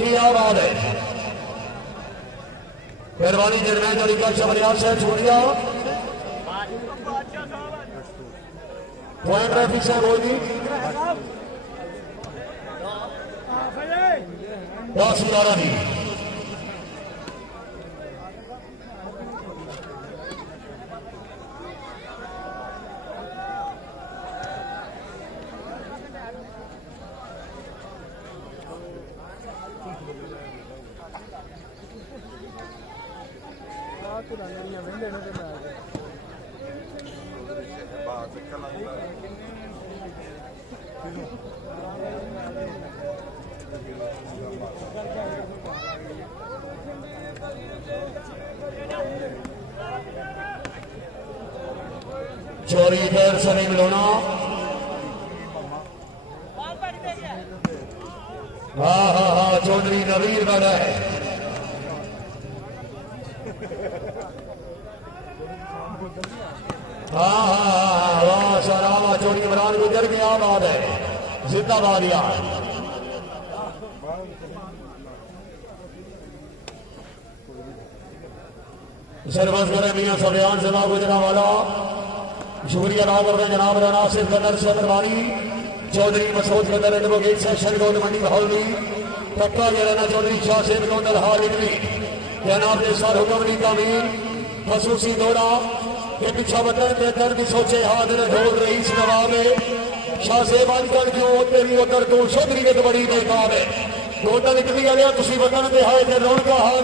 क्या बात है मेहरबानी जरमैन जोड़ी का शबरियात साहब छोड़िया पॉइंट ट्रैफिक साहब होगी 10-11 दी चोरी पैर से नहीं मिलोना हाँ हाँ हाँ चौधरी नवीर बना है हाँ हाँ वाह सरावा चोरी इमरान गुजर की आबाद है जिंदाबाद यार सरबस करे मियां सफियान जनाब गुजरा वाला शुक्रिया अदा करते जनाब नासिर कदर से मेहरबानी चौधरी मसूद कदर एडवोकेट सेशन गोल मंडी बहौली पक्का जराना चौधरी शाह से गोंडल हाल इटली जनाब ने सर हुक्म कामीन खसूसी दौरा के पीछा वतन के दर्द सोचे हाजिर ढोल रईस नवाब शाह से बनकर क्यों तेरी उधर तू चौधरी के बड़ी बेकार है गोंडल इटली वाले तुसी वतन के हाय ते रौनका हाल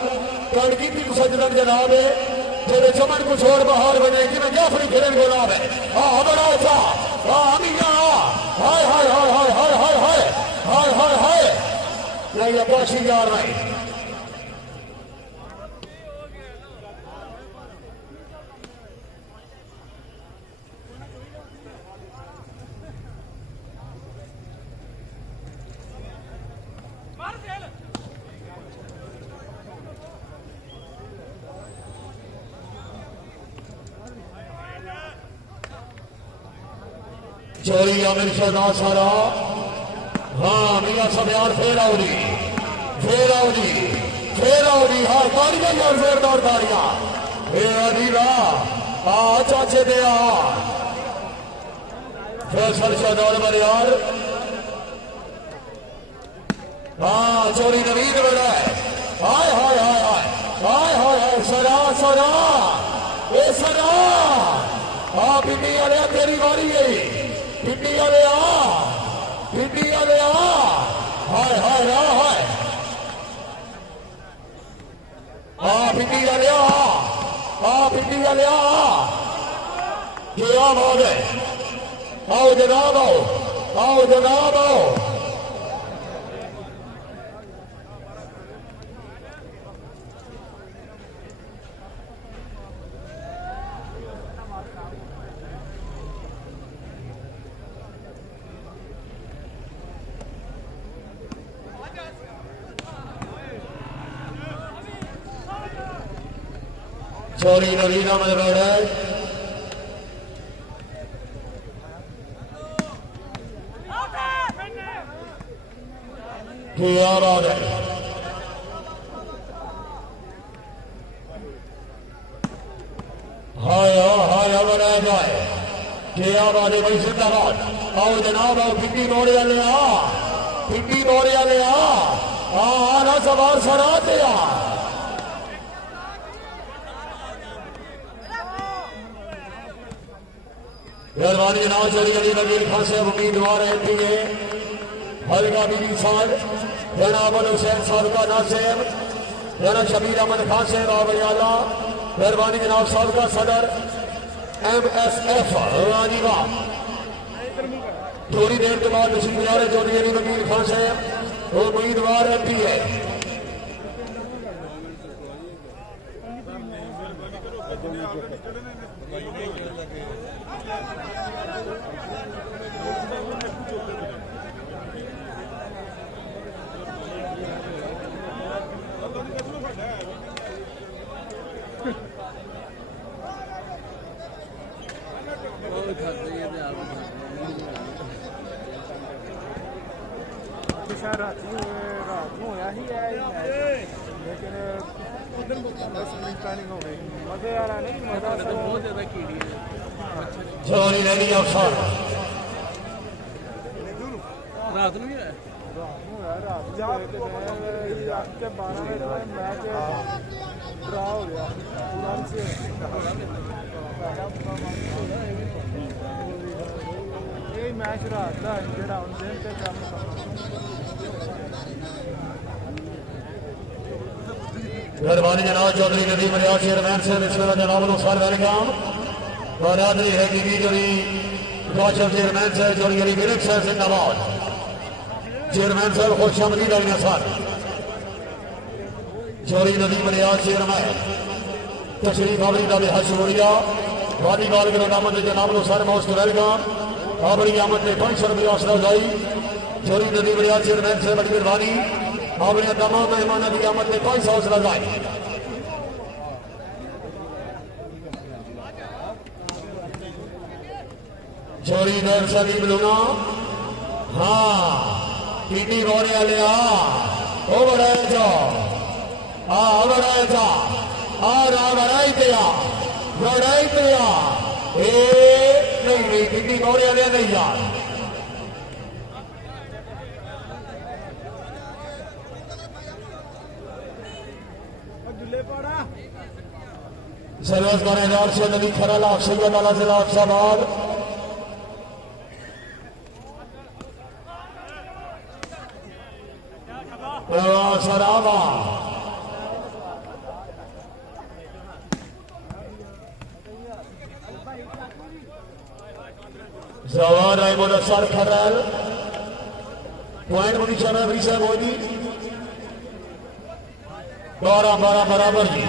कण की सजदन जनाब है तेरे चमन कुछ और बाहर बने कि मैं जाफरी खेल गुलाब है हाँ बड़ा अच्छा हाँ अमीना हाय हाय हाय हाय हाय हाय हाय हाय हाय हाय नहीं अब्बासी यार नहीं चोरी आमिर शहजाद सारा। हाँ मियां सब्यार फिर आओ जी, फिर आओ जी, फिर आओ जी। हाँ ताड़ियां यार, जोरदार ताड़ियां। अजीबा आ चाचे दे फैसल शहजाद बरियार। हाँ चोरी नवीन बड़ा है। हाय हाय हाय हाय हाय हाय हाय सरा सरा ए सरा। हाँ पिंडी वाले तेरी बारी है, पिंडी वाले पिंडी वाले हाय हाय रा हाय। हाँ पिंडी वाले हाँ पिंडी वाले क्या बात है। आओ जनाब आओ, आओ जनाब आओ। चोरी नवीना में बैठा है। क्या बात है। हाय हाय बनाया जाए। क्या बात है भाई, जिंदाबाद। आओ जनाब आओ, पिंडी मोड़े वाले पिंडी मोड़े वाले ना सवार सराते मेहरबानी जनाब। चोरी अली नवीन खान साहब उम्मीदवार है हल्का बीबी साहब, जनाब हुसैन साहब का नासिर, जनाब शबीर अहमद खान साहब आवरियाला। मेहरबानी जनाब साहब का सदर MSF राजीवा। थोड़ी देर के बाद तशरीफ ले रहे चौधरी अली नवीन खान साहब, वो उम्मीदवार MP है। रात होया ही है, लेकिन बस प्लानिंग हो गई। मजे आ रहा नहीं, मजा बहुत ज्यादा कीड़ी है। चोरी ले लिया अफसर रात में है, रात के 12 बजे मैच ड्रा हो गया से। यही मैच रात का जरा दिन पे मेहरबानी जनाब। चौधरी नदीम रियाज चेयरमैन से रिश्वेदार जनाब अनुसार वेलकम। बरादरी है कि जोड़ी कौशल चेयरमैन से जोड़ी अली मिलक साहब जिंदाबाद। चेयरमैन साहब खुश आमदीद आइना सर। चौधरी नदीम रियाज चेयरमैन तशरीफ आवरी का भी हशूरिया वालीबाल के नामत जनाब अनुसार मोस्ट वेलकम। आवरी आमद ने 500 रुपया हौसला अफजाई। चौधरी नदीम रियाज चेयरमैन से बड़ी मेहरबानी। आपने तमाम मेहमान की आमद में 500 हौसला अफजाई। चोरी दर सलीम लूना। हाँ पीटी बोरे वाले ओ बढ़ाए जाओ बढ़ाए जा बढ़ाई दिया नहीं पीटी बोरे वाले नहीं यार। सर्वस गानेदार से नदी खराला सैयद आला जिला अफसाबाद। सराबा जवान है मुदस्सर खरल पॉइंट मुनीशा में भी साहब होगी 12-12 बराबर जी।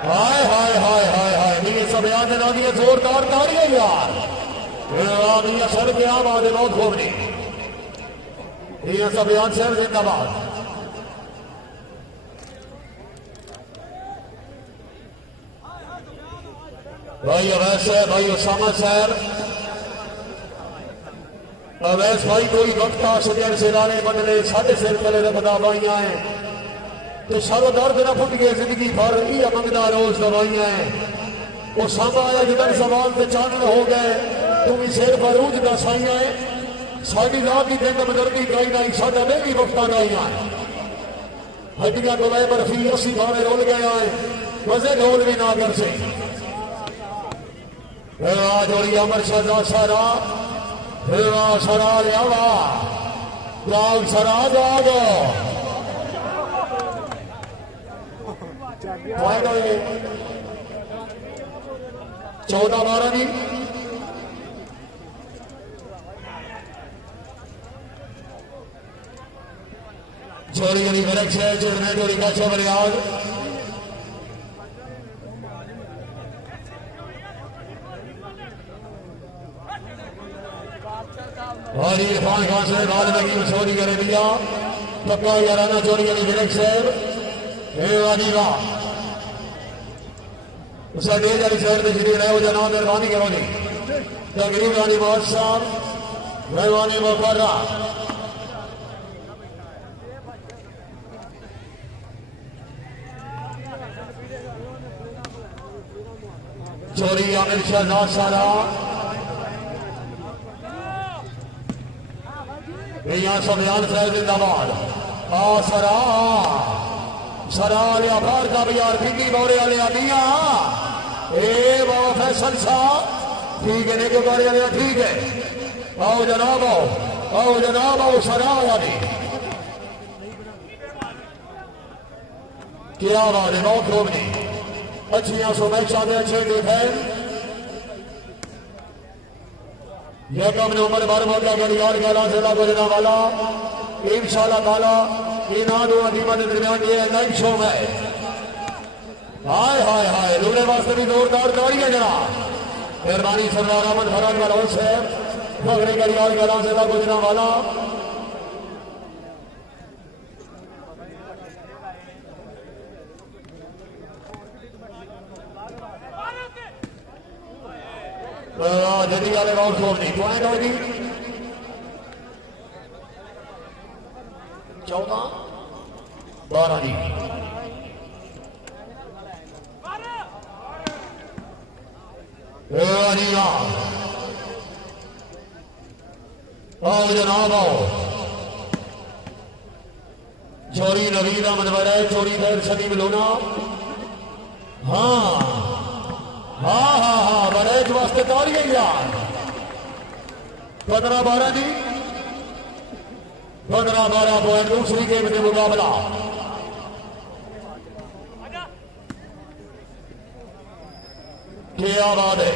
हाय हाय हाय हाय हाय नीले सब याद ना दिए जोरदार ताड़ियां यार। सर के आम आदे बहुत खूब नहीं ये सब याद से जिंदाबाद। भाई अवैस है, भाई उसामा साहब, अवैस भाई कोई वक्त आ सजन सिराने बदले साढ़े सिर पले रखदा बाइया है तो सारो दर्द न फुट गए जिंदगी भर ये मंगदा रोज दवाइया है। उसामा आया जिधर सवाल पे चानन हो गए तुम सिर पर रूज दसाइया है साड़ी रात की दिन बदलती गई नहीं साडा मेरी वक्ता गाइया है हड्डियां गलाए बर्फी असी भावे रोल गया है मजे ढोल भी ना कर से जोड़ी अमर शजा सारा सरा लियावा जाग सरा जाग 14-12 जी जोड़ी जोड़ी बरक से जोड़ने जोड़ी का शोर याद और इरफान खान से बाद में की चोरी कर दिया पक्का याराना चोरी वाली बरक से उसका डेज वाली साइड पे श्री रहे हो जनाब मेहरबानी करो जी तकरीब वाली बहुत साहब मेहरबानी मुकर्रा चोरी आमिर शहजाद सारा यहाँ सफियान साहब जिंदाबाद आ सरा सरा लिया बाहर का बाजार फिकी बौरे वाले आदिया ए बाबा फैसल साहब ठीक है नहीं बारे वाले ठीक है आओ जनाब आओ सरा वाली क्या बात है बहुत लोग नहीं अच्छी सुमेशा दे अच्छे डिफेंस यह कम ने उम्र भर मौका गलियार गाला से गुजरने वाला इंशाल्लाह ताला इन दो अजीबा के दरमियान ये नाइट शो है हाय हाय हाय लूने वास्ते भी जोरदार तालियां जनाब मेहरबानी सरदार अहमद फराज वाला से भगरे गलियार गाला से गुजरने वाला जल्दी वाले राउंड छोड़ नहीं पॉइंट होगी 14-12 जी आओ जनाब आओ चोरी नवीद अहमद है चोरी खैर सलीम लोना हाँ हाँ हाँ हाँ बरेज वास्ते तालियां यार 15-12 जी 15-12 पॉइंट दूसरी गेम में मुकाबला क्या बात है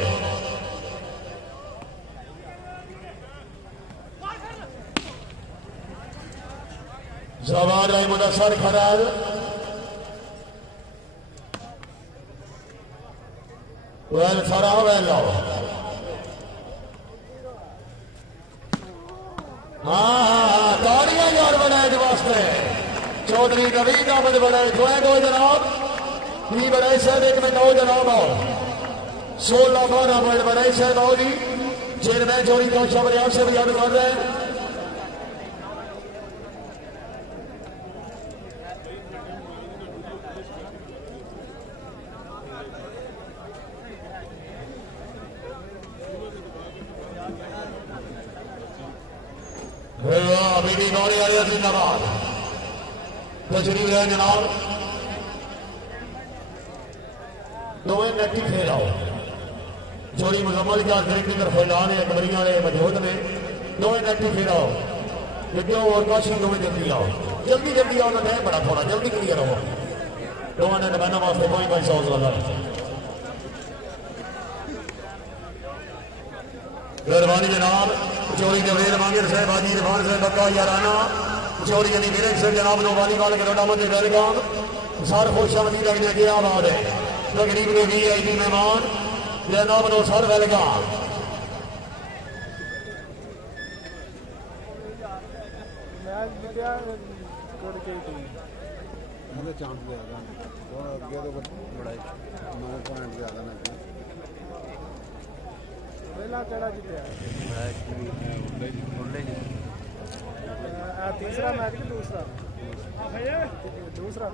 जवान है मुदस्सर खराल वेल सरा वेल लो हाँ तालियां यार बनाए वास्ते चौधरी नवीद अहमद बनाए दो जनाब भी बनाए साहब एक मिनट आओ जनाब आओ 16-12 पॉइंट बनाए साहब आओ जी चेयरमैन चोरी का शबरियाल से भी याद कर रहे हैं बीबी गौरी आलिया जिंदाबाद तशरीफ है जनाब दोवें नेटी फेर आओ जोड़ी मुजम्मल का की तरफ फैलाने अकबरिया ने मौजूद ने दोवें नेटी फेर आओ विद्यो और काशी दोवें जल्दी आओ जल्दी आओ ना टाइम बड़ा थोड़ा जल्दी क्लियर हो दोवें ने नबाना वास्ते 500 वाला मेहरबानी जनाब चोरी जवेद मांगिर साहब हाजी इरफान साहब बक्का याराना चोरी अली विरक साहब जनाब नो वालीबाल करोड़ा मध्य दरगाह सर खुश आमदीद लगने की आबाद है तकरीब के VIP मेहमान जनाब नो सर वेलकम मैच जीतिया करके चांस ज्यादा और अगे तो बड़ा 9 पॉइंट ज्यादा ना ਪਹਿਲਾ ਕਿਹੜਾ ਜਿੱਤਿਆ तीसरा मैच कि दूसरा दूसरा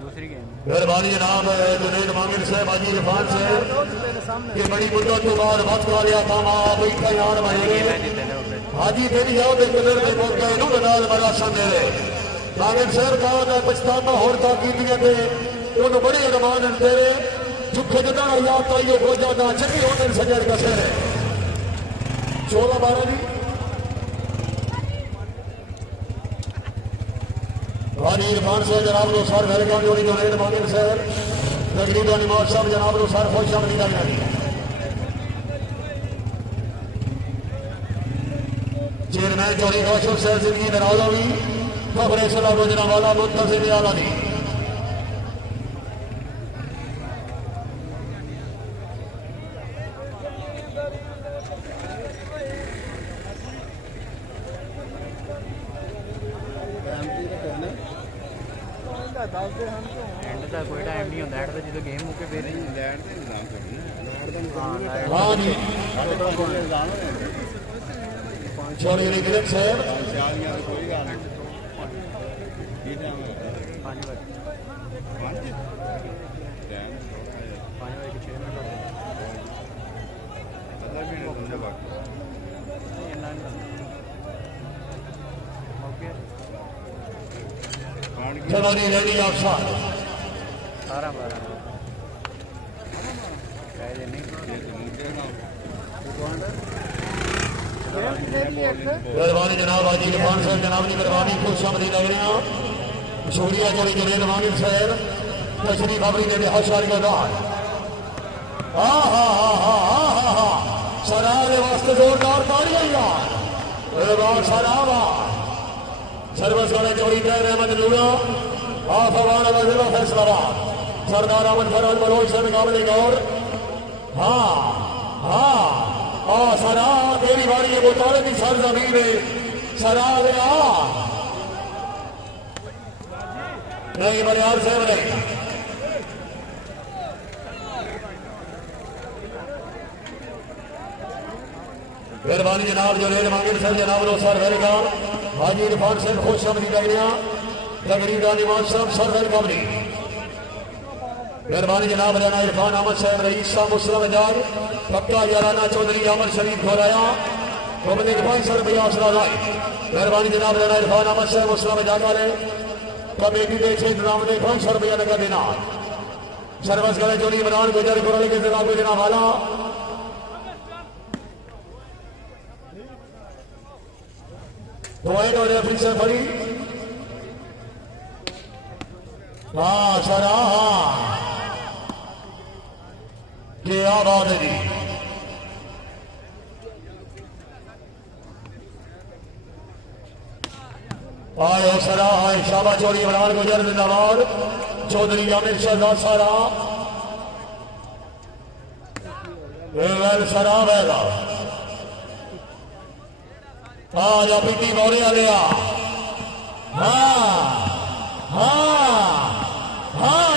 दूसरी गेम मेहरबानी जनाब जुनेद मांगिल साहब हाजी इरफान साहब ये बड़ी मुद्दत के बाद वक्त वाले काम आप तैयार बने हाजी तेरी जाओ दे कलर दे मौके नु नाल बड़ा संदे मांगिल साहब का दा पछतावा होर ता कीतियां ते उन बड़ी अरमान दे झुके जदा याद ताइयो हो जादा चली होने सजर का से 16-12 दी हाजी इरफान साहब जनाब नो सर वेलकम जोड़ी जुनेद मांगिल साहब तकरीबन निमाज साहब जनाब नो सर खुश आमदीद आगरी चेयरमैन चौधरी कौशल साहब जिंदगी नराजा भी खबरें सलाह गुजरा वाला मुंतजिर आला दी एंड का कोई टाइम नहीं होता एंड का जो गेम मुके फिर लैंड ते इंतजाम करना हां जी चौधरी निकलत साहब शालियां कोई गल नहीं ये टाइम 5 बजे 5 टाइम 5 बजे 6 मिनट आधा मिनट समझो वक्त ओके चौधरी रेडी ऑफ साहब 12 मेहरबानी जनाब हाजी इरफान साहब जनाब की मेहरबानी खुश आमदीद आगरी शुक्रिया चौधरी जुनेद मांगिल साहब तशरीफ आवरी ने लिहाशारी का दान सराहने वास्ते जोरदार तालियां यार सराहना सर्वस वाले चौधरी खैर अहमद लूना आफवान जिला फैसलाबाद सरदार अहमद फरहत बलोच से मुकाबले गौर सरा तेरी बारी ये मुताले की सर जमीन में सरा गया नहीं मलियार साहब नहीं मेहरबानी जनाब जुनेद मांगिल साहब जनाब नो सर वेलकम हाजी इरफान साहब खुश आमदीद आगरियां तकरीबन निमाज साहब सर वेलकम दी मेहरबानी जनाब राना इरफान अहमद साहब रईस साहब मुस्लिम आजाद पक्का याराना चौधरी अमर शरीफ घोराया पब्लिक 500 रुपया आसरा राय मेहरबानी जनाब राना इरफान अहमद साहब मुस्लिम आजाद वाले कमेटी के छे नाम ने 500 रुपया लगा देना सर्वस करे चौधरी इमरान गुजर कुरल के जनाब देना वाला पॉइंट और रेफरी से फड़ी सरा क्या बात है जी आए सरा आए शाबा चौधरी इमरान गुजर जिंदाबाद चौधरी आमिर शहजाद सारा सरा वैला आज अपनी मौरे लिया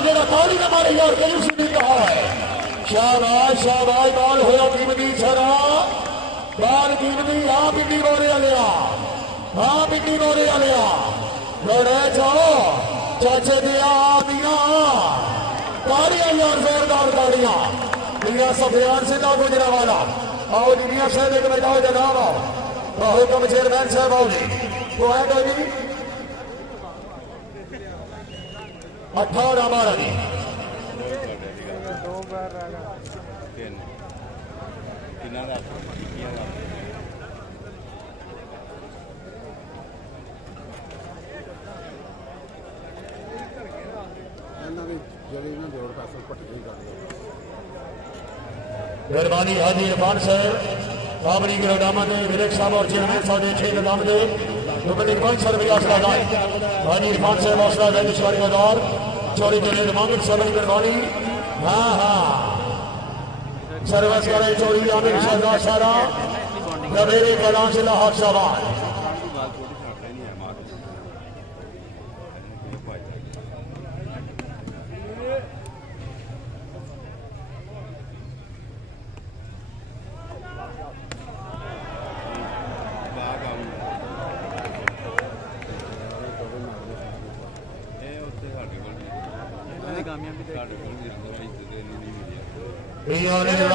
मेरा ताली ने मारे यार कहीं सुनी कहा है शाबाश शाबाश बाल होया कीमती सरा बाल कीमती पिंडी मौरे लिया पिंडी मौरे लिया लड़े जाओ चाचे दिया दिया तालियां यार जोरदार तालियां दुनिया सफियान से ना गुजरा वाला आओ दुनिया से लेकर बैठाओ जनाब आओ हुक्म चेयरमैन साहब आओ जी तो है जी 18 हमारा जी 2 बार आगा मेहरबानी हाजी इरफान साहब काबरी गिरदामद विवेक साहब और चेयरमैन साहब ने 6 दामद पब्लिक 500 रुपया आसरा दाए हाजी इरफान साहब हौसला दे निशानी मदार चौधरी जुनेद मांगिल साहब की मेहरबानी सर्वस करे चौधरी आमिर शहजाद सारा नवेरे कलां से लाहौर शाबाद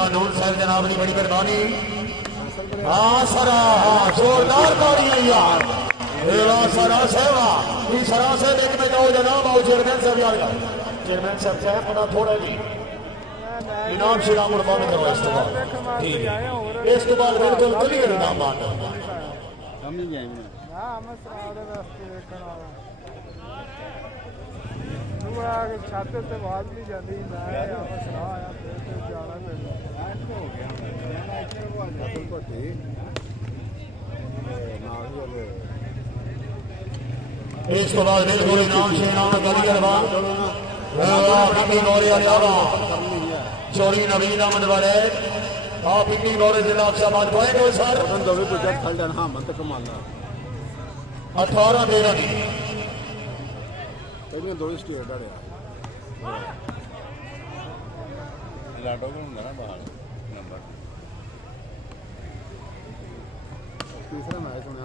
नूर साहब जनाब की बड़ी मेहरबानी। हाँ सरा जोरदार ताड़ियां यार। सरा सेवा सरा से देख में जाओ जनाब आओ चेयरमैन साहब यार चेयरमैन साहब क्या है पता थोड़ा जी इनाम शिनाम बंद करो इस तो बाद ठीक है इस तो बाद बिल्कुल क्लियर इनाम बंद छाते से बात नहीं जाती मैं सलाह आया जाना इस तो बाद बिल्कुल इनाम शिनाम चोरी नवीन अहमद वाले आप इतनी गौरे जिला शाबाद पाएंगे सर 18-13 की दो स्टेट तीसरा मैच होने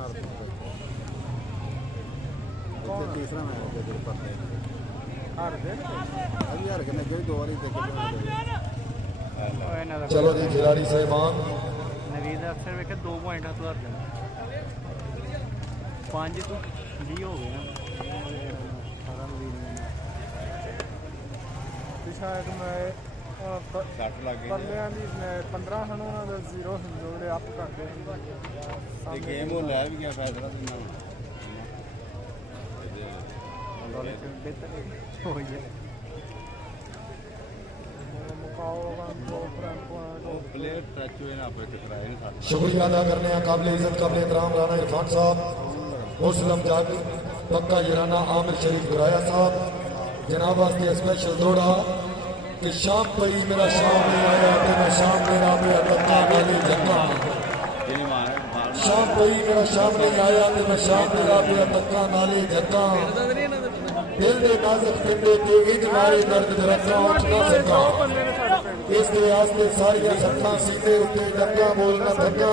तीसरा मैच यार दो बारी चलो जी खिलाड़ी साहबान नवीद अक्सर वेखे 2 पॉइंट तो हर जाना 5 तो 20 हो गए शायद मैं 15 ਹਨ ਉਹਨਾਂ ਦਾ 0 ਜਿਹੜੇ ਅਪ ਕਰਦੇ ਇਹ ਗੇਮ ਉਹ ਲੈ ਵੀ ਗਿਆ ਫੈਸਲਾ ਦਿੰਦਾ ਹੋ ਗਿਆ प्लेयर टच हुए ना आप टकराए शुक्रिया अदा करने हैं काबिल इज्जत काबिल एहतराम राना इरफान साहब मुस्लिम जाग पक्का जराना आमिर शरीफ गुराया साहब जनाब वास्ते स्पेशल दौड़ा कि शाम पई मेरा शाम नहीं आया तो मैं शाम मेरा मेरा पक्का वाली जगह शाम पई मेरा शाम नहीं आया तो मैं शाम मेरा मेरा पक्का नाली जगह दिल दे नाजुक पिंडे ते इंज मारे दर्द रखा उठ ना सका इस वास्ते सारिया सट्टा सीधे उत्ते डंगा बोलना थका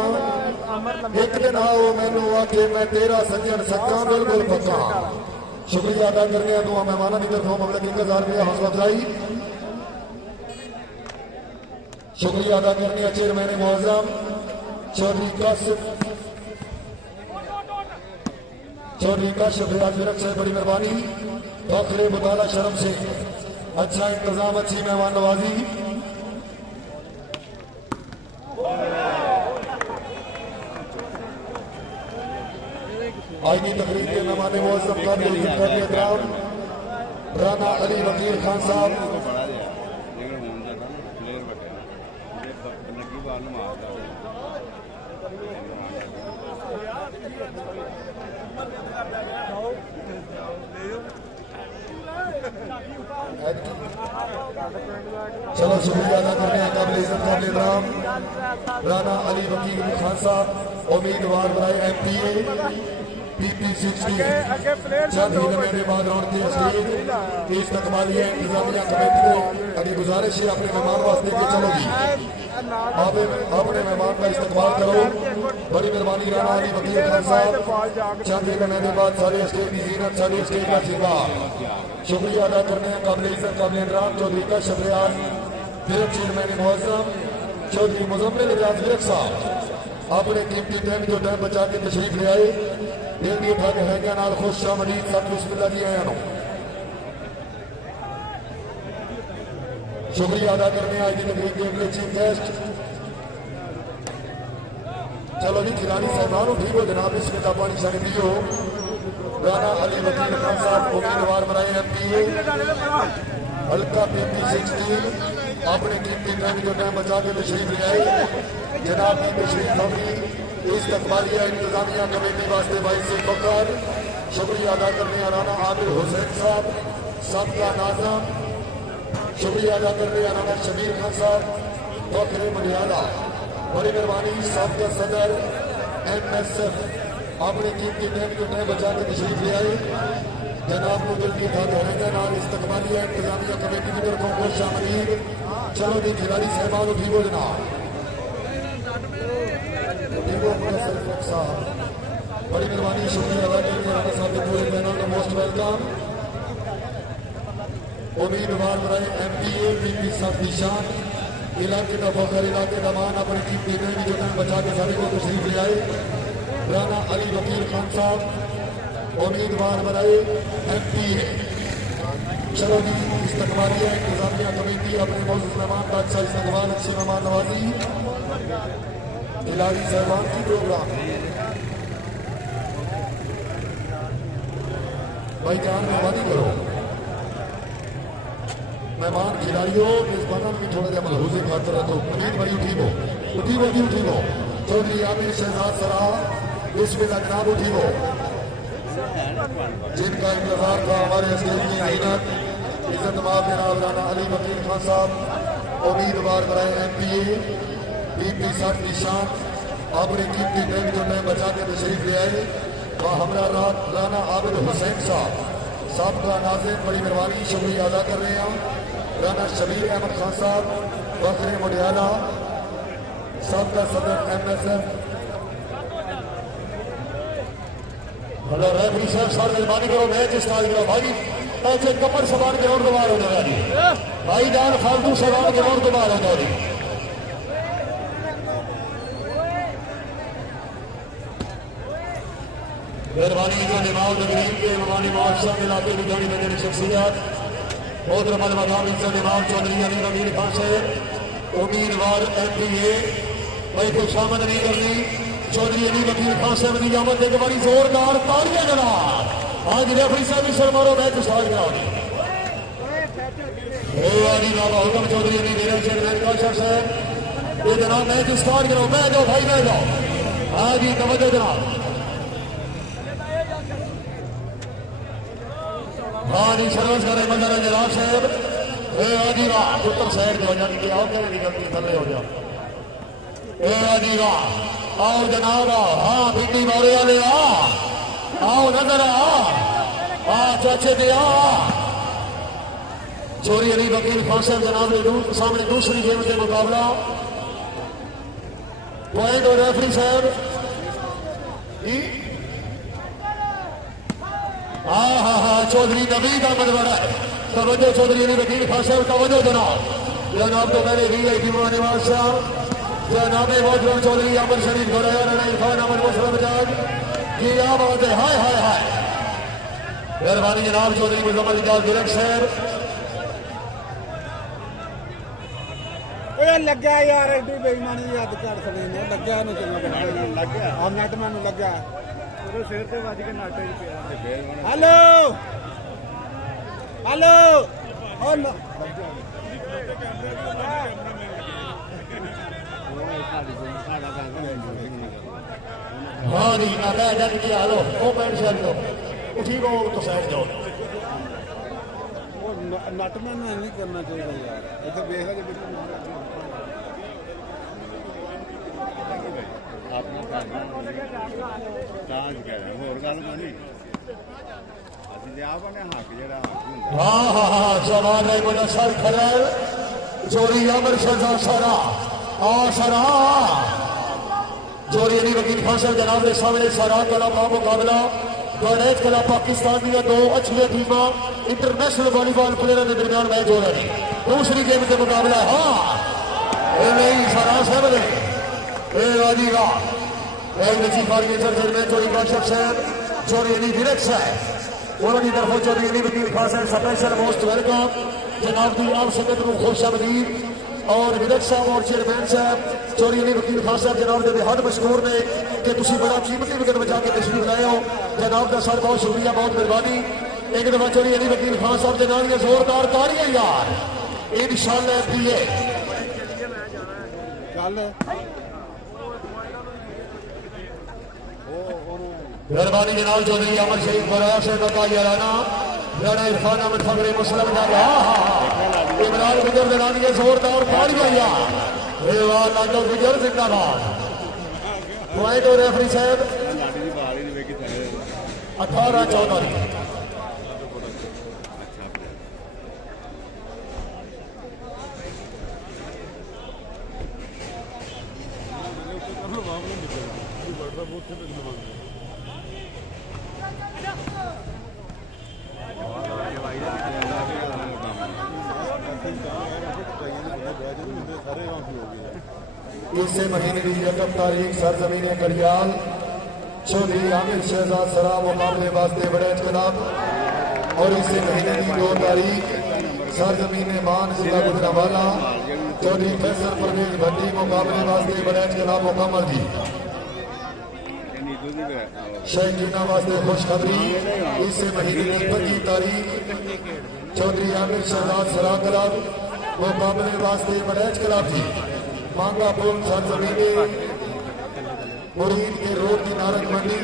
एक दिन आओ मैनू आके मैं तेरा सज्जन सका बिल्कुल पक्का शुक्रिया अदा करने दुआ मेहमानों की तरफों मबलग 1000 रुपया हौसला अफजाई शुक्रिया अदा करने चेयरमैन मुअज्जम चौधरी काशिफ रियाज विरक साहब बड़ी मेहरबानी फखरे मुताला शर्म से अच्छा इंतजाम अच्छी मेहमान नवाजी आज की तकरीब के मेहमान मुअज्जम राना अली वकील खान साहब चलो शुक्रिया अदा करने हैं काबिल इज्जत काबिल एहतराम राना अली वकील खान साहब उम्मीदवार बनाए MPA PP60 चंद ही लम्हे बाद राउंड के स्टेज इस्तकबालिया इंतजामिया कमेटी को अभी गुजारिश है अपने मेहमान वास्ते के चलो जी आप अपने मेहमान का इस्तकबाल करो बड़ी मेहरबानी राना अली वकील खान साहब चंद ही लम्हे बाद सारे स्टेज की जीनत सारे स्टेज का सिंगार शुक्रिया अदा करने हैं काबिल इज्जत काबिल एहतराम चौधरी का शबरियाज फिर चेयरमैन मुअज्जम चौधरी मुजम्मिल रियाज विरक साहब अपने कीमती टाइम जो टाइम बचा के तशरीफ ले आए दिल की ठग है नाल खुश आमदीद सब बिस्मिल्लाह जी आया शुक्रिया अदा करने आज की तकरीब के अगले चीफ गेस्ट चलो जी खिलाड़ी साहबान ठीक हो जनाब इस किताब पानी शानी दियो राना अली वकील खान साहब उम्मीदवार बनाए MPA हल्का PP60 अपने कीमती टाइम जो टाइम बचा के तशरीफ ले आए जनाब की तशरीफ होगी इस्तकबालिया इंतजामिया कमेटी वास्ते भाई से फकर शुक्रिया अदा करने राना आमिर हुसैन साहब सबका नाजम शुक्रिया अदा करने राना शबीर खान साहब फखरे मनियाला बड़ी मेहरबानी सबका सदर MSF अपने कीमती टाइम जो टाइम बचा के तशरीफ ले आए जनाब को दिल की बात रहेगा नाम इस्तकबालिया इंतजामिया कमेटी की तरफों को शामिल चलो जी खिलाड़ी साहबान उठी वो जनाब बड़ी मेहरबानी शुक्रिया अदा करने राना साहब के पूरे पैनल का मोस्ट वेलकम उम्मीदवार बनाए MPA बीपी सब निशान इलाके का फखर इलाके का मान अपनी कीमती में जो टाइम बचा के सारे को तशरीफ ले आए राना अली वकील खान साहब उम्मीदवार बनाए MPA। चलो जी इस्तकबालिया इंतजामिया कमेटी अपने मौजूद मेहमान का अच्छा इस्तकबाल अच्छी मेहमान नवाजी खिलाड़ी साहबान की प्रोग्राम भाई जान मेहरबानी करो मेहमान खिलाड़ियों इस बदन में थोड़ा सा मलहूजे खातर तो अमीर भाई उठी हो चौधरी आमिर शहजाद सराह इसमें जनाब उठी हो जिनका इंतजार था हमारे स्टेज की जीनत इज्जत माफ जनाब राना अली वकील खान साहब उम्मीदवार बनाए MPA बीपी सब निशान अपनी कीमती टाइम जो टाइम बचा के तशरीफ ले आए वह हमारा राना आबिद हुसैन साहब का नाज़िर बड़ी मेहरबानी शुक्रिया अदा कर रहे हैं। राना शबीर अहमद खान साहब बकरे मुडियाला साहब का सदर MSF हेलो रेफरी साहब सारे मेहरबानी करो मैच स्टार्ट करो भाई ऐसे कमर सवार के और दोबारा हो जाएगी भाई जान फालतू सवार के और दोबारा हो जाएगी मेहरबानी जो निमाव तकरीब के ममानी मुआशा इलाके की जानी बनी शख्सियत मोहतरम मकाम इज्जत इमाम चौधरी अली वकील खान से उम्मीदवार MPA भाई को शामिल नहीं करनी चौधरी अली वकील खान साहब की आमद एक बारी जोरदार तालियां जनाब आज रेफरी साहब भी शर्मारो मैच स्टार्ट कराओगे हुक्म चौधरी अली वीरम चेयरमैन कौशल साहब ये जनाब मैच स्टार्ट करो मैं जाओ भाई मैं जाओ आज ही तवज्जो जनाब हाँ जी सर्विस करे मंजर जनाब साहब आजी वाह उत्तर साइड जो जानी कि आओ कहने की गलती थले हो जाओ आजी वाह आओ जनाब हाँ भिंडी मोरे वाले आओ नजर चाचे दे चोरी अली वकील खान साहब जनाब सामने दूसरी गेम के मुकाबला पॉइंट और रेफरी साहब चौधरी नवीद अहमद बड़ा है तवज्जो चौधरी अली वकील खान साहब तवज्जो जनाब तो पहले VIP निवास साहब जनाब मोहतरम चौधरी अमर शरीफ घोड़ाया राना इरफान अमर मुशरफ जाग की आवाज है हाय हाय हाय मेहरबानी जनाब चौधरी मुजम्मल इजाज गिरक साहब लग्या यार एडी बेईमानी याद कर सकते लग्या लग्या हम नट मैनू लग्या सिर से बज के नाटे हेलो हेलो हाँ जी मैं जान किया हेलो वो पैंट शर्ट दो उठी को तो साइड जाओ नट मैन नहीं करना चाहिए यार इधर देख लो चोरी अमर शजा सरा सरा चोरी अली वकील खान साहब जनाब के सामने सरा कला का मुकाबला गणेश कला पाकिस्तान की दो अच्छी टीम इंटरनेशनल वॉलीबॉल प्लेयर के दरमियान मैच हो रहा है दूसरी गेम के मुकाबला हाँ सरा साहब ने चीफ ऑर्गेनाइजर चेयरमैन चोरी कौशल साहब चोरी अली विरक साहब उन्होंने तरफों चौधरी अली वकील खान साहब स्पेशल मोस्ट वेलकम जनाब की आप संगत को खुशआमदीद और विरक साहब और चेयरमैन साहब चोरी अली वकील खान साहब जनाब के बेहद मशहूर ने कि तुम बड़ा कीमती विकेट बचा के तशरीफ लाए हो जनाब का सर बहुत शुक्रिया बहुत मेहरबानी एक दफा चोरी अली वकील खान साहब जनाब ये जोरदार तालियां यार इंशाअल्लाह दिए मेहरबानी जनाब चौधरी अमर शरीफ बराया से राना राना इरफान अहमद खबरे मुस्लिम इमरान गुजर दरानी के जोरदार तालियां यार गुजर जिंदाबाद पॉइंट और रेफरी साहब 18-14 भाई इस महीने की 1 तारीख सरजमीन कड़ियाल चौधरी आमिर शहजाद सरा मुकाबले वास्ते बड़ैच कलाब और इस महीने की 2 तारीख सरजमीन मान जिला गुजरांवाला चौधरी फैसल परवेज भट्टी मुकाबले वास्ते बड़ैच कलाब मुकम्मल जी। शौकीना वास्ते खुशखबरी इस महीने की 25 तारीख चौधरी आमिर शहजाद सरा कलाब मुकाबले वास्ते बड़ैच कलाब जी। मांगा पुल सरजमीने मुरीद के रोड की नारक मंडी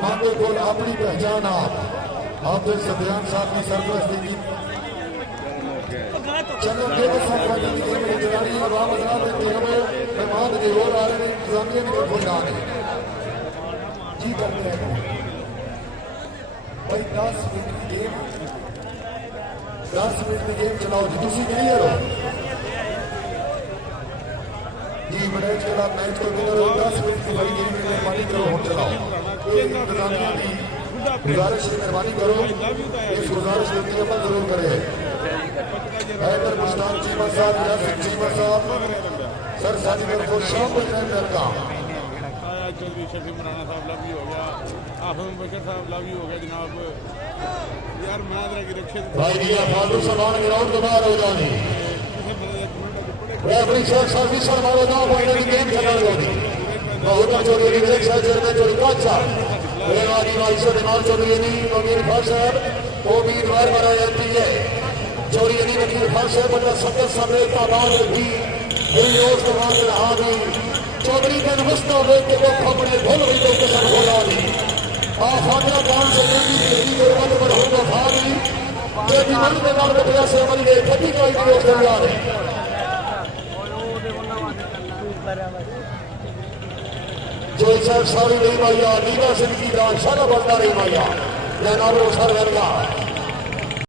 मांगे पुल अपनी पहचान आप सफियान साहब की सरपरस्ती की चलो मेहमान के और आ रहे हैं इंतजामिया की तरफ जा रहे जी करते हैं भाई 10 मिनट की गेम चलाओ जी तुम क्लियर हो जी। बड़ैच कलाब मैच को विनर हो 10 मिनट की बड़ी गेम में मेहरबानी करो हम चलाओ ये इंतजामिया की गुजारिश है मेहरबानी करो इस गुजारिश को अमल जरूर करें। हैदर मुश्ताक चीमा साहब यासिर चीमा साहब सर साजी तरफ शाम को वेलकम। चौधरी शफी मराना साहब लव यू हो गया, आफम बशर साहब लव यू हो गया जनाब। यार मनादरा की रक्षित भाई जी फालतू सामान ग्राउंड के बाहर हो जाने रेफरी सर्विस मारो ना पॉइंट की गेम चला लगी बहुत चोरी विवेक साहब चेयरमैन चोरी काचा रेवानी वाइसो दिमाग चोरी नहीं वकील खान साहब उम्मीदवार बनाए एमपीए चोरी नहीं वकील खान साहब बंदा 70 साल का बाद भी दिलों से मांग रहा भी चौधरी का नमस्ता देख के वो खबरें भूल गई तो किसान बोला नहीं आफाना कान से नहीं तेरी गुरबत पर होगा भारी ये दिमाग में नाम के से अमल के कभी कोई नहीं हो सकता है जो सर सारी नहीं माया नीला सिंह की दान सारा बंदा नहीं माया या नाम सर लगा